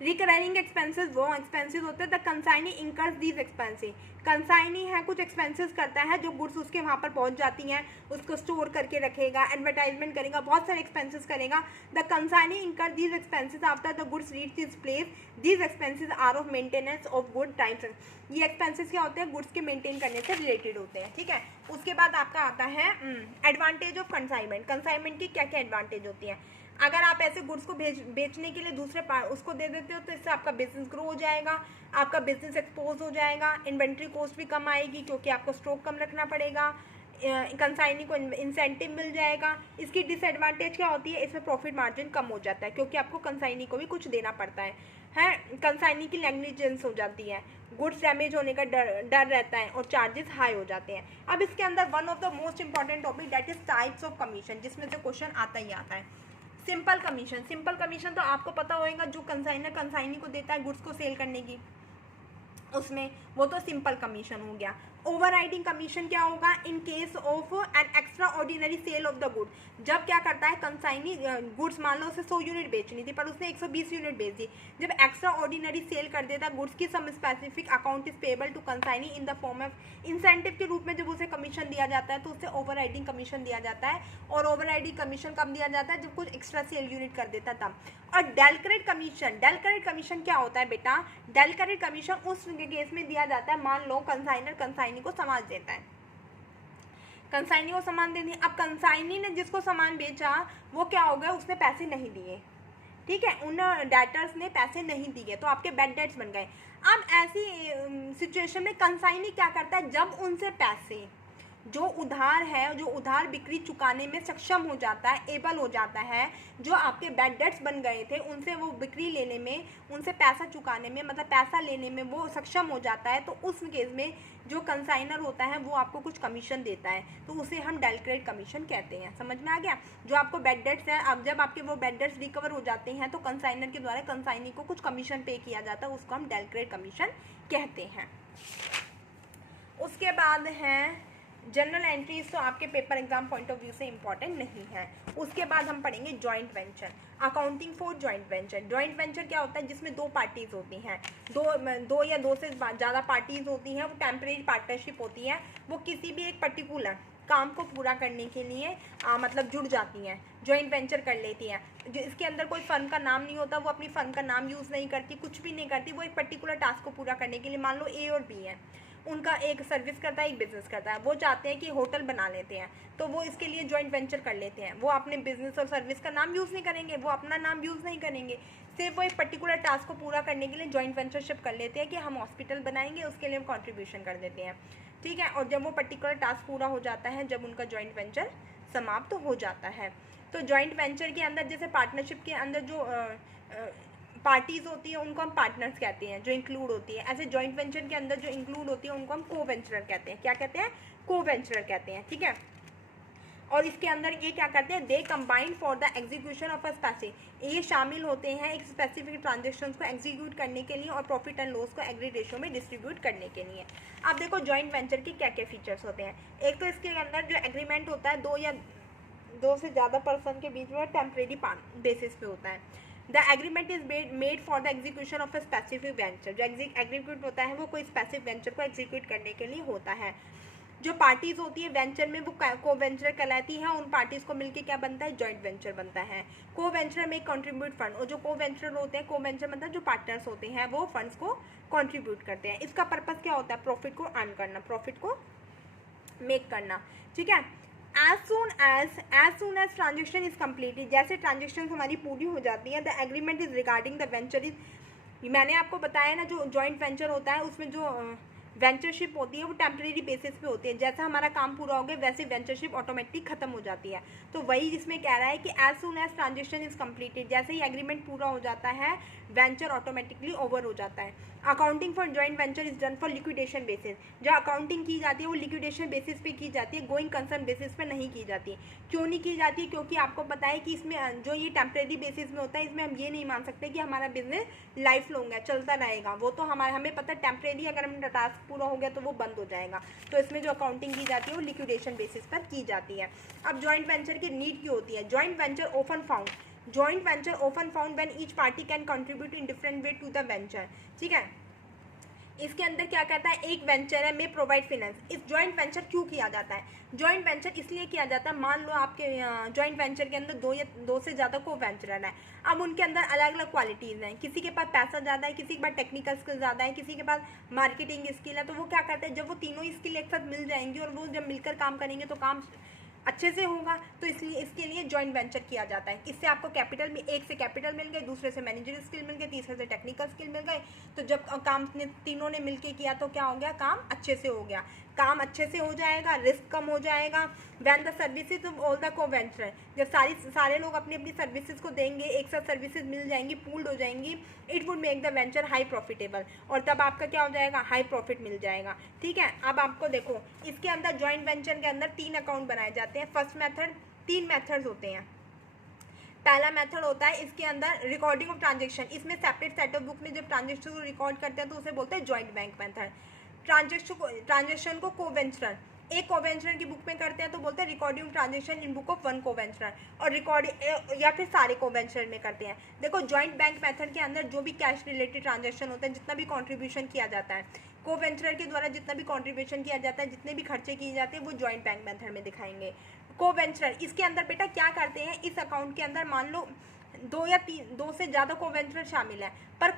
रिकरिंग एक्सपेंसेस वो एक्सपेंसेस होते हैं the consignee incurs these expenses, consignee है कुछ एक्सपेंसेस करता है जो गुड्स उसके वहाँ पर पहुँच जाती हैं, उसको स्टोर करके रखेगा, एडवर्टाइजमेंट करेगा, बहुत सारे एक्सपेंसेस करेगा। The consignee incur these expenses after the goods reach this place, these expenses are of maintenance of good times. ये एक्सपेंसेस क्या होते हैं, गुड्स के मेंटेन करने से रिलेटेड होते हैं। ठीक है, उसके बाद आपका आता है एडवांटेज ऑफ कंसाइनमेंट। कंसाइनमेंट की क्या क्या एडवांटेज होती है, अगर आप ऐसे गुड्स को बेचने के लिए दूसरे उसको दे देते हो तो इससे आपका बिजनेस ग्रो हो जाएगा, आपका बिजनेस एक्सपोज हो जाएगा, इन्वेंट्री कॉस्ट भी कम आएगी क्योंकि आपको स्टॉक कम रखना पड़ेगा, कंसाइनी को इंसेंटिव मिल जाएगा। इसकी डिसएडवांटेज क्या होती है, इसमें प्रॉफिट मार्जिन कम हो जाता है क्योंकि आपको कंसाइनी को भी कुछ देना पड़ता है। कंसाइनी की नेग्लिजेंस हो जाती है, गुड्स डैमेज होने का डर रहता है और चार्जेस हाई हो जाते हैं। अब इसके अंदर one of the most important topic that is types of commission, जिसमें से क्वेश्चन आता ही आता है। सिंपल कमीशन, सिंपल कमीशन तो आपको पता होगा, जो कंसाइनर कंसाइनी को देता है गुड्स को सेल करने की, उसमें वो तो सिंपल कमीशन हो गया। ओवरराइडिंग कमीशन क्या होगा, in case of an extraordinary sale of the good, जब क्या करता है कंसाइनी गुड्स, मान लो उसे 100 यूनिट बेचनी थी पर उसने 120 यूनिट बेच दी, जब एक्स्ट्रा ऑर्डिनरी सेल कर देता गुड्स की, some specific account is payable to consignee in the form of incentive के रूप में जब उसे कमीशन दिया जाता है तो उसे ओवरराइडिंग कमीशन दिया जाता है। और ओवरराइडिंग कमीशन कब दिया जाता है, जब कुछ एक्स्ट्रा सेल यूनिट कर देता तब। और del credere commission, del credere commission क्या होता है बेटा, डेल क्रेडिट कमीशन उस केस में दिया जाता है, मान लो कंसाइनर कंसाइनी को सामान देता है, कंसाइनी को सामान दे दिया, अब कंसाइनी ने जिसको सामान बेचा वो क्या हो गया, उसने पैसे नहीं दिए, ठीक है, उन डेटर्स ने पैसे नहीं दिए तो आपके बैड डेट्स बन गए। अब ऐसी सिचुएशन में कंसाइनी क्या करता है, जब उनसे पैसे जो उधार है, जो उधार बिक्री चुकाने में सक्षम हो जाता है, एबल हो जाता है, जो आपके बैड डेट्स बन गए थे उनसे वो बिक्री लेने में, उनसे पैसा चुकाने में, मतलब पैसा लेने में वो सक्षम हो जाता है, तो उस केस में जो कंसाइनर होता है वो आपको कुछ कमीशन देता है, तो उसे हम डेल क्रेडिट कमीशन कहते हैं। समझ में आ गया, जो आपको बैड डेट्स है, अब जब आपके वो बैड डेट्स रिकवर हो जाते हैं तो कंसाइनर के द्वारा कंसाइनी को कुछ कमीशन पे किया जाता है, उसको हम डेल क्रेडिट कमीशन कहते हैं। उसके बाद है जनरल एंट्रीज, तो आपके paper exam point of view से इंपॉर्टेंट नहीं है। उसके बाद हम पढ़ेंगे joint venture, accounting for joint venture. Joint venture क्या होता है, जिसमें दो पार्टीज होती हैं, दो या दो से ज़्यादा पार्टीज होती हैं, वो टेम्परेरी पार्टनरशिप होती है, वो किसी भी एक पर्टिकुलर काम को पूरा करने के लिए मतलब जुड़ जाती हैं, जॉइंट वेंचर कर लेती हैं। जो इसके अंदर कोई फर्म का नाम नहीं होता, वो अपनी फर्म का नाम यूज़ नहीं करती, कुछ भी नहीं करती, वो एक पर्टिकुलर टास्क को पूरा करने के लिए, मान लो ए और बी है, उनका एक सर्विस करता है एक बिजनेस करता है, वो चाहते हैं कि होटल बना लेते हैं, तो वो इसके लिए जॉइंट वेंचर कर लेते हैं। वो अपने बिजनेस और सर्विस का नाम यूज़ नहीं करेंगे, वो अपना नाम यूज़ नहीं करेंगे, सिर्फ वो एक पर्टिकुलर टास्क को पूरा करने के लिए जॉइंट वेंचरशिप कर लेते हैं कि हम हॉस्पिटल बनाएंगे, उसके लिए हम कॉन्ट्रीब्यूशन कर देते हैं, ठीक है। और जब वो पर्टिकुलर टास्क पूरा हो जाता है, जब उनका जॉइंट वेंचर समाप्त हो जाता है, तो जॉइंट वेंचर के अंदर, जैसे पार्टनरशिप के अंदर जो पार्टीज होती है उनको हम पार्टनर्स कहते हैं, जो इंक्लूड होती है, ऐसे जॉइंट वेंचर के अंदर जो इंक्लूड होती है उनको हम को वेंचरर कहते हैं। क्या कहते हैं, को वेंचरर कहते हैं, ठीक है। और इसके अंदर ये क्या करते हैं, they combine for the execution of a specific, ये शामिल होते हैं एक स्पेसिफिक ट्रांजेक्शन को एग्जीक्यूट करने के लिए और प्रॉफिट एंड लॉस को एग्री रेशो में डिस्ट्रीब्यूट करने के लिए। अब देखो जॉइंट वेंचर की क्या क्या फीचर्स होते हैं। एक तो इसके अंदर जो एग्रीमेंट होता है दो से ज़्यादा पर्सन के बीच में टेम्परेरी बेसिस पे होता है। The agreement is made for the execution of a specific venture, जो एग्जीक्यूट होता है वो कोई स्पेसिफिक वेंचर को एग्जीक्यूट करने के लिए होता है। जो पार्टीज होती है वेंचर में वो को वेंचर कहलाती है, उन पार्टीज को मिलके क्या बनता है, जॉइंट वेंचर बनता है। को वेंचर में कंट्रीब्यूट फंड, और जो को वेंचर होते हैं, को वेंचर मतलब जो पार्टनर्स होते हैं वो फंड्स को कंट्रीब्यूट करते हैं। इसका पर्पस क्या होता है, प्रॉफिट को अर्न करना, प्रॉफिट को मेक करना, ठीक है। as soon as transaction is completed, जैसे ट्रांजेक्शन हमारी पूरी हो जाती है, the agreement is regarding the venture is, मैंने आपको बताया ना जो जॉइंट वेंचर होता है उसमें जो वेंचरशिप होती है वो टेम्परेरी बेसिस पे होती है, जैसा हमारा काम पूरा हो गया वैसे वेंचरशिप ऑटोमेटिक खत्म हो जाती है। तो वही इसमें कह रहा है कि as soon as transaction is completed, जैसे ही एग्रीमेंट पूरा हो जाता है वेंचर ऑटोमेटिकली ओवर हो जाता है। Accounting for joint venture is done for liquidation basis, जो अकाउंटिंग की जाती है वो लिक्विडेशन बेसिस पे की जाती है, गोइंग कंसर्न बेसिस पे नहीं की जाती। क्यों नहीं की जाती, क्योंकि आपको पता है कि इसमें जो ये टेम्परेरी बेसिस में होता है इसमें हम ये नहीं मान सकते कि हमारा बिजनेस लाइफ लॉन्ग है, चलता रहेगा, वो तो हमें पता है टेम्परेरी, अगर हमारा टास्क पूरा हो गया तो वो बंद हो जाएगा। तो इसमें जो अकाउंटिंग की जाती है वो लिक्विडेशन बेसिस पर की जाती है। अब जॉइंट वेंचर की नीड की होती है, joint venture often found, joint venture often found when each party can contribute in different way to the venture, ठीक है। इसके अंदर क्या कहता है, एक वेंचर है मे प्रोवाइड फाइनेंस। इस जॉइंट वेंचर क्यों किया जाता है, जॉइंट वेंचर इसलिए किया जाता है, मान लो आपके जॉइंट वेंचर के अंदर दो से ज़्यादा को वेंचरर है, अब उनके अंदर अलग अलग क्वालिटीज़ हैं, किसी के पास पैसा ज़्यादा है, किसी के पास टेक्निकल स्किल ज़्यादा है, किसी के पास मार्केटिंग स्किल है, तो वो क्या करते हैं, जब वो तीनों स्किल एक साथ मिल जाएंगी और वो जब मिलकर काम करेंगे तो काम अच्छे से होगा, तो इसलिए इसके लिए जॉइंट वेंचर किया जाता है। इससे आपको कैपिटल में, एक से कैपिटल मिल गए, दूसरे से मैनेजर स्किल मिल गए, तीसरे से टेक्निकल स्किल मिल गए, तो जब काम तीनों ने मिलके किया तो क्या हो गया, काम अच्छे से हो गया। काम अच्छे से हो जाएगा, रिस्क कम हो जाएगा। When the services of all the को वेंचर, जब सारे लोग अपनी अपनी सर्विसेज को देंगे, एक साथ सर्विसेज मिल जाएंगी, पूल्ड हो जाएंगी, it would make the venture high profitable, और तब आपका क्या हो जाएगा, हाई प्रॉफिट मिल जाएगा। ठीक है, अब आपको देखो इसके अंदर जॉइंट वेंचर के अंदर 3 अकाउंट बनाए जाते हैं। फर्स्ट मेथड, 3 मेथड्स होते हैं। पहला मेथड होता है इसके अंदर रिकॉर्डिंग ऑफ ट्रांजेक्शन, इसमें सेपरेट सेट ऑफ बुक में जब ट्रांजेक्शन को रिकॉर्ड करते हैं तो उसे बोलते हैं जॉइंट बैंक मेथड। ट्रांजेक्शन को कोवेंचरर, एक कोवेंचरर की बुक में करते हैं तो बोलते हैं recording transaction in book of one coventurer, और रिकॉर्डिंग या फिर सारे कोवेंचरर में करते हैं। देखो जॉइंट बैंक मेथड के अंदर जो भी कैश रिलेटेड ट्रांजेक्शन होता है, जितना भी कॉन्ट्रीब्यूशन किया जाता है, कोवेंचरर के द्वारा जितना भी कॉन्ट्रीब्यूशन किया जाता है, जितने भी खर्चे किए जाते हैं, वो जॉइंट बैंक मेथड में दिखाएंगे। कोवेंचरर इसके अंदर बेटा क्या करते हैं, इस अकाउंट के अंदर मान लो 2 से ज़्यादा कोवेंचरर शामिल है, पर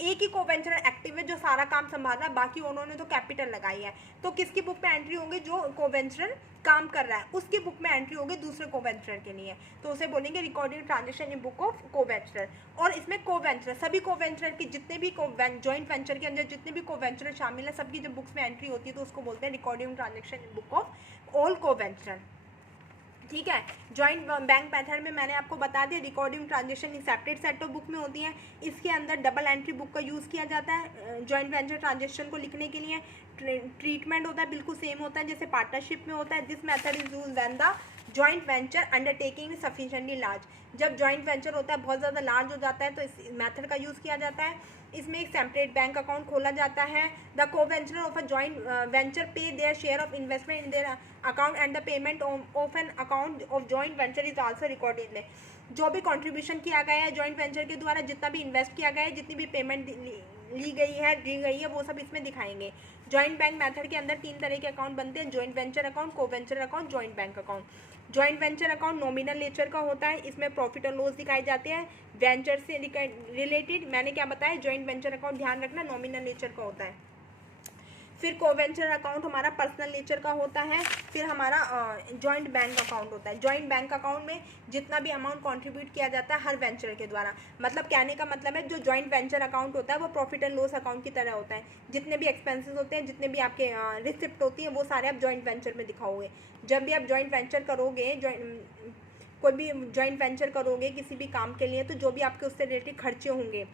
एक ही कोवेंचरर एक्टिव है जो सारा काम संभाल रहा है, बाकी उन्होंने तो कैपिटल लगाई है, तो किसकी बुक में एंट्री होगी, जो कोवेंचरर काम कर रहा है उसकी बुक में एंट्री होगी दूसरे कोवेंचरर के लिए, तो उसे बोलेंगे recording transaction in book of coventurer. और इसमें कोवेंचरर, सभी कोवेंचरर की जितने भी जॉइंट वेंचर के अंदर जितने भी कोवेंचरर शामिल है, सबकी जब बुक्स में एंट्री होती है तो उसको बोलते हैं recording transaction in book of all coventurer. ठीक है, जॉइंट बैंक मेथड में मैंने आपको बता दिया recording transaction in separate set of book में होती हैं। इसके अंदर डबल एंट्री बुक का यूज़ किया जाता है जॉइंट वेंचर ट्रांजेक्शन को लिखने के लिए। ट्रीटमेंट होता है बिल्कुल सेम होता है जैसे पार्टनरशिप में होता है। This method is use when the joint venture undertaking is sufficiently large, जब जॉइंट वेंचर होता है बहुत ज़्यादा लार्ज हो जाता है तो इस मेथड का यूज़ किया जाता है। इसमें एक सेपरेट बैंक अकाउंट खोला जाता है। The coventurer of a joint venture pay their share of investment in their account and the payment of an account of joint venture is also recorded. जो भी कंट्रीब्यूशन किया गया है जॉइंट वेंचर के द्वारा, जितना भी इन्वेस्ट किया गया है, जितनी भी पेमेंट दी गई है, वो सब इसमें दिखाएंगे। जॉइंट बैंक मेथड के अंदर 3 तरह के अकाउंट बनते हैं, joint venture account, coventure account, joint bank account. Joint venture account nominal nature का होता है, इसमें प्रॉफिट और लॉस दिखाए जाते हैं वेंचर से रिलेटेड। मैंने क्या बताया, जॉइंट वेंचर अकाउंट ध्यान रखना नॉमिनल नेचर का होता है। फिर कोवेंचर अकाउंट हमारा पर्सनल नेचर का होता है। फिर हमारा जॉइंट बैंक अकाउंट होता है। जॉइंट बैंक अकाउंट में जितना भी अमाउंट कंट्रीब्यूट किया जाता है हर वेंचर के द्वारा, मतलब कहने का मतलब है जो जॉइंट वेंचर अकाउंट होता है वो प्रॉफिट एंड लॉस अकाउंट की तरह होता है। जितने भी एक्सपेंसेस होते हैं, जितने भी आपके रिसिप्ट होती है, वो सारे आप जॉइंट वेंचर में दिखाओगे। जब भी आप जॉइंट वेंचर करोगे, कोई भी जॉइंट वेंचर करोगे किसी भी काम के लिए, तो जो भी आपके उससे रिलेटेड खर्चे होंगे,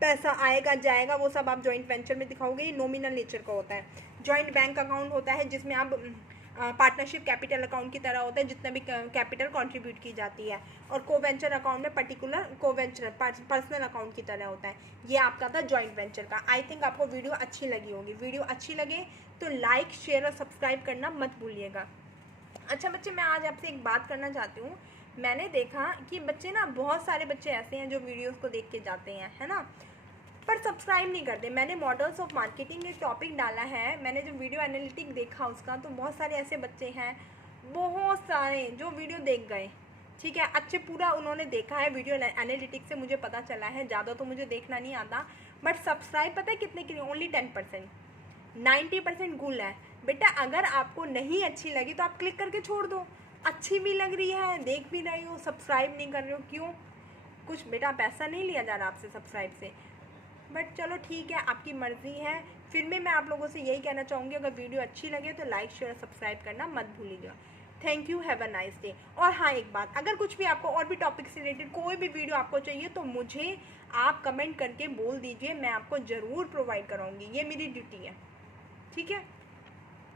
पैसा आएगा जाएगा, वो सब आप जॉइंट वेंचर में दिखाओगे। ये नॉमिनल नेचर का होता है। जॉइंट बैंक अकाउंट होता है जिसमें आप पार्टनरशिप कैपिटल अकाउंट की तरह होता है, जितना भी कैपिटल कंट्रीब्यूट की जाती है। और कोवेंचर अकाउंट में पर्टिकुलर कोवेंचर पर्सनल अकाउंट की तरह होता है। ये आपका था जॉइंट वेंचर का। आई थिंक आपको वीडियो अच्छी लगी होगी। वीडियो अच्छी लगे तो लाइक, शेयर और सब्सक्राइब करना मत भूलिएगा। अच्छा बच्चे, मैं आज आपसे एक बात करना चाहती हूँ। मैंने देखा कि बच्चे ना, बहुत सारे बच्चे ऐसे हैं जो वीडियोस को देख के जाते हैं, है ना, पर सब्सक्राइब नहीं करते। मैंने मॉडल्स ऑफ मार्केटिंग एक टॉपिक डाला है, मैंने जब वीडियो एनालिटिक देखा उसका, तो बहुत सारे ऐसे बच्चे हैं, बहुत सारे जो वीडियो देख गए, ठीक है, अच्छे पूरा उन्होंने देखा है वीडियो एनालिटिक से, मुझे पता चला है। ज़्यादा तो मुझे देखना नहीं आता, बट सब्सक्राइब पता है कितने के लिए, ओनली 10%। 90% गुल है बेटा। अगर आपको नहीं अच्छी लगी तो आप क्लिक करके छोड़ दो। अच्छी भी लग रही है, देख भी रही हो, सब्सक्राइब नहीं कर रहे हो, क्यों? कुछ बेटा पैसा नहीं लिया जा रहा आपसे सब्सक्राइब से, बट चलो ठीक है, आपकी मर्ज़ी है। फिर भी मैं आप लोगों से यही कहना चाहूँगी, अगर वीडियो अच्छी लगे तो लाइक, शेयर, सब्सक्राइब करना मत भूलिएगा। Thank you, have a nice day. और हाँ, एक बात, अगर कुछ भी आपको और भी टॉपिक से रिलेटेड कोई भी वीडियो आपको चाहिए तो मुझे आप कमेंट करके बोल दीजिए, मैं आपको ज़रूर प्रोवाइड कराऊँगी। ये मेरी ड्यूटी है, ठीक है।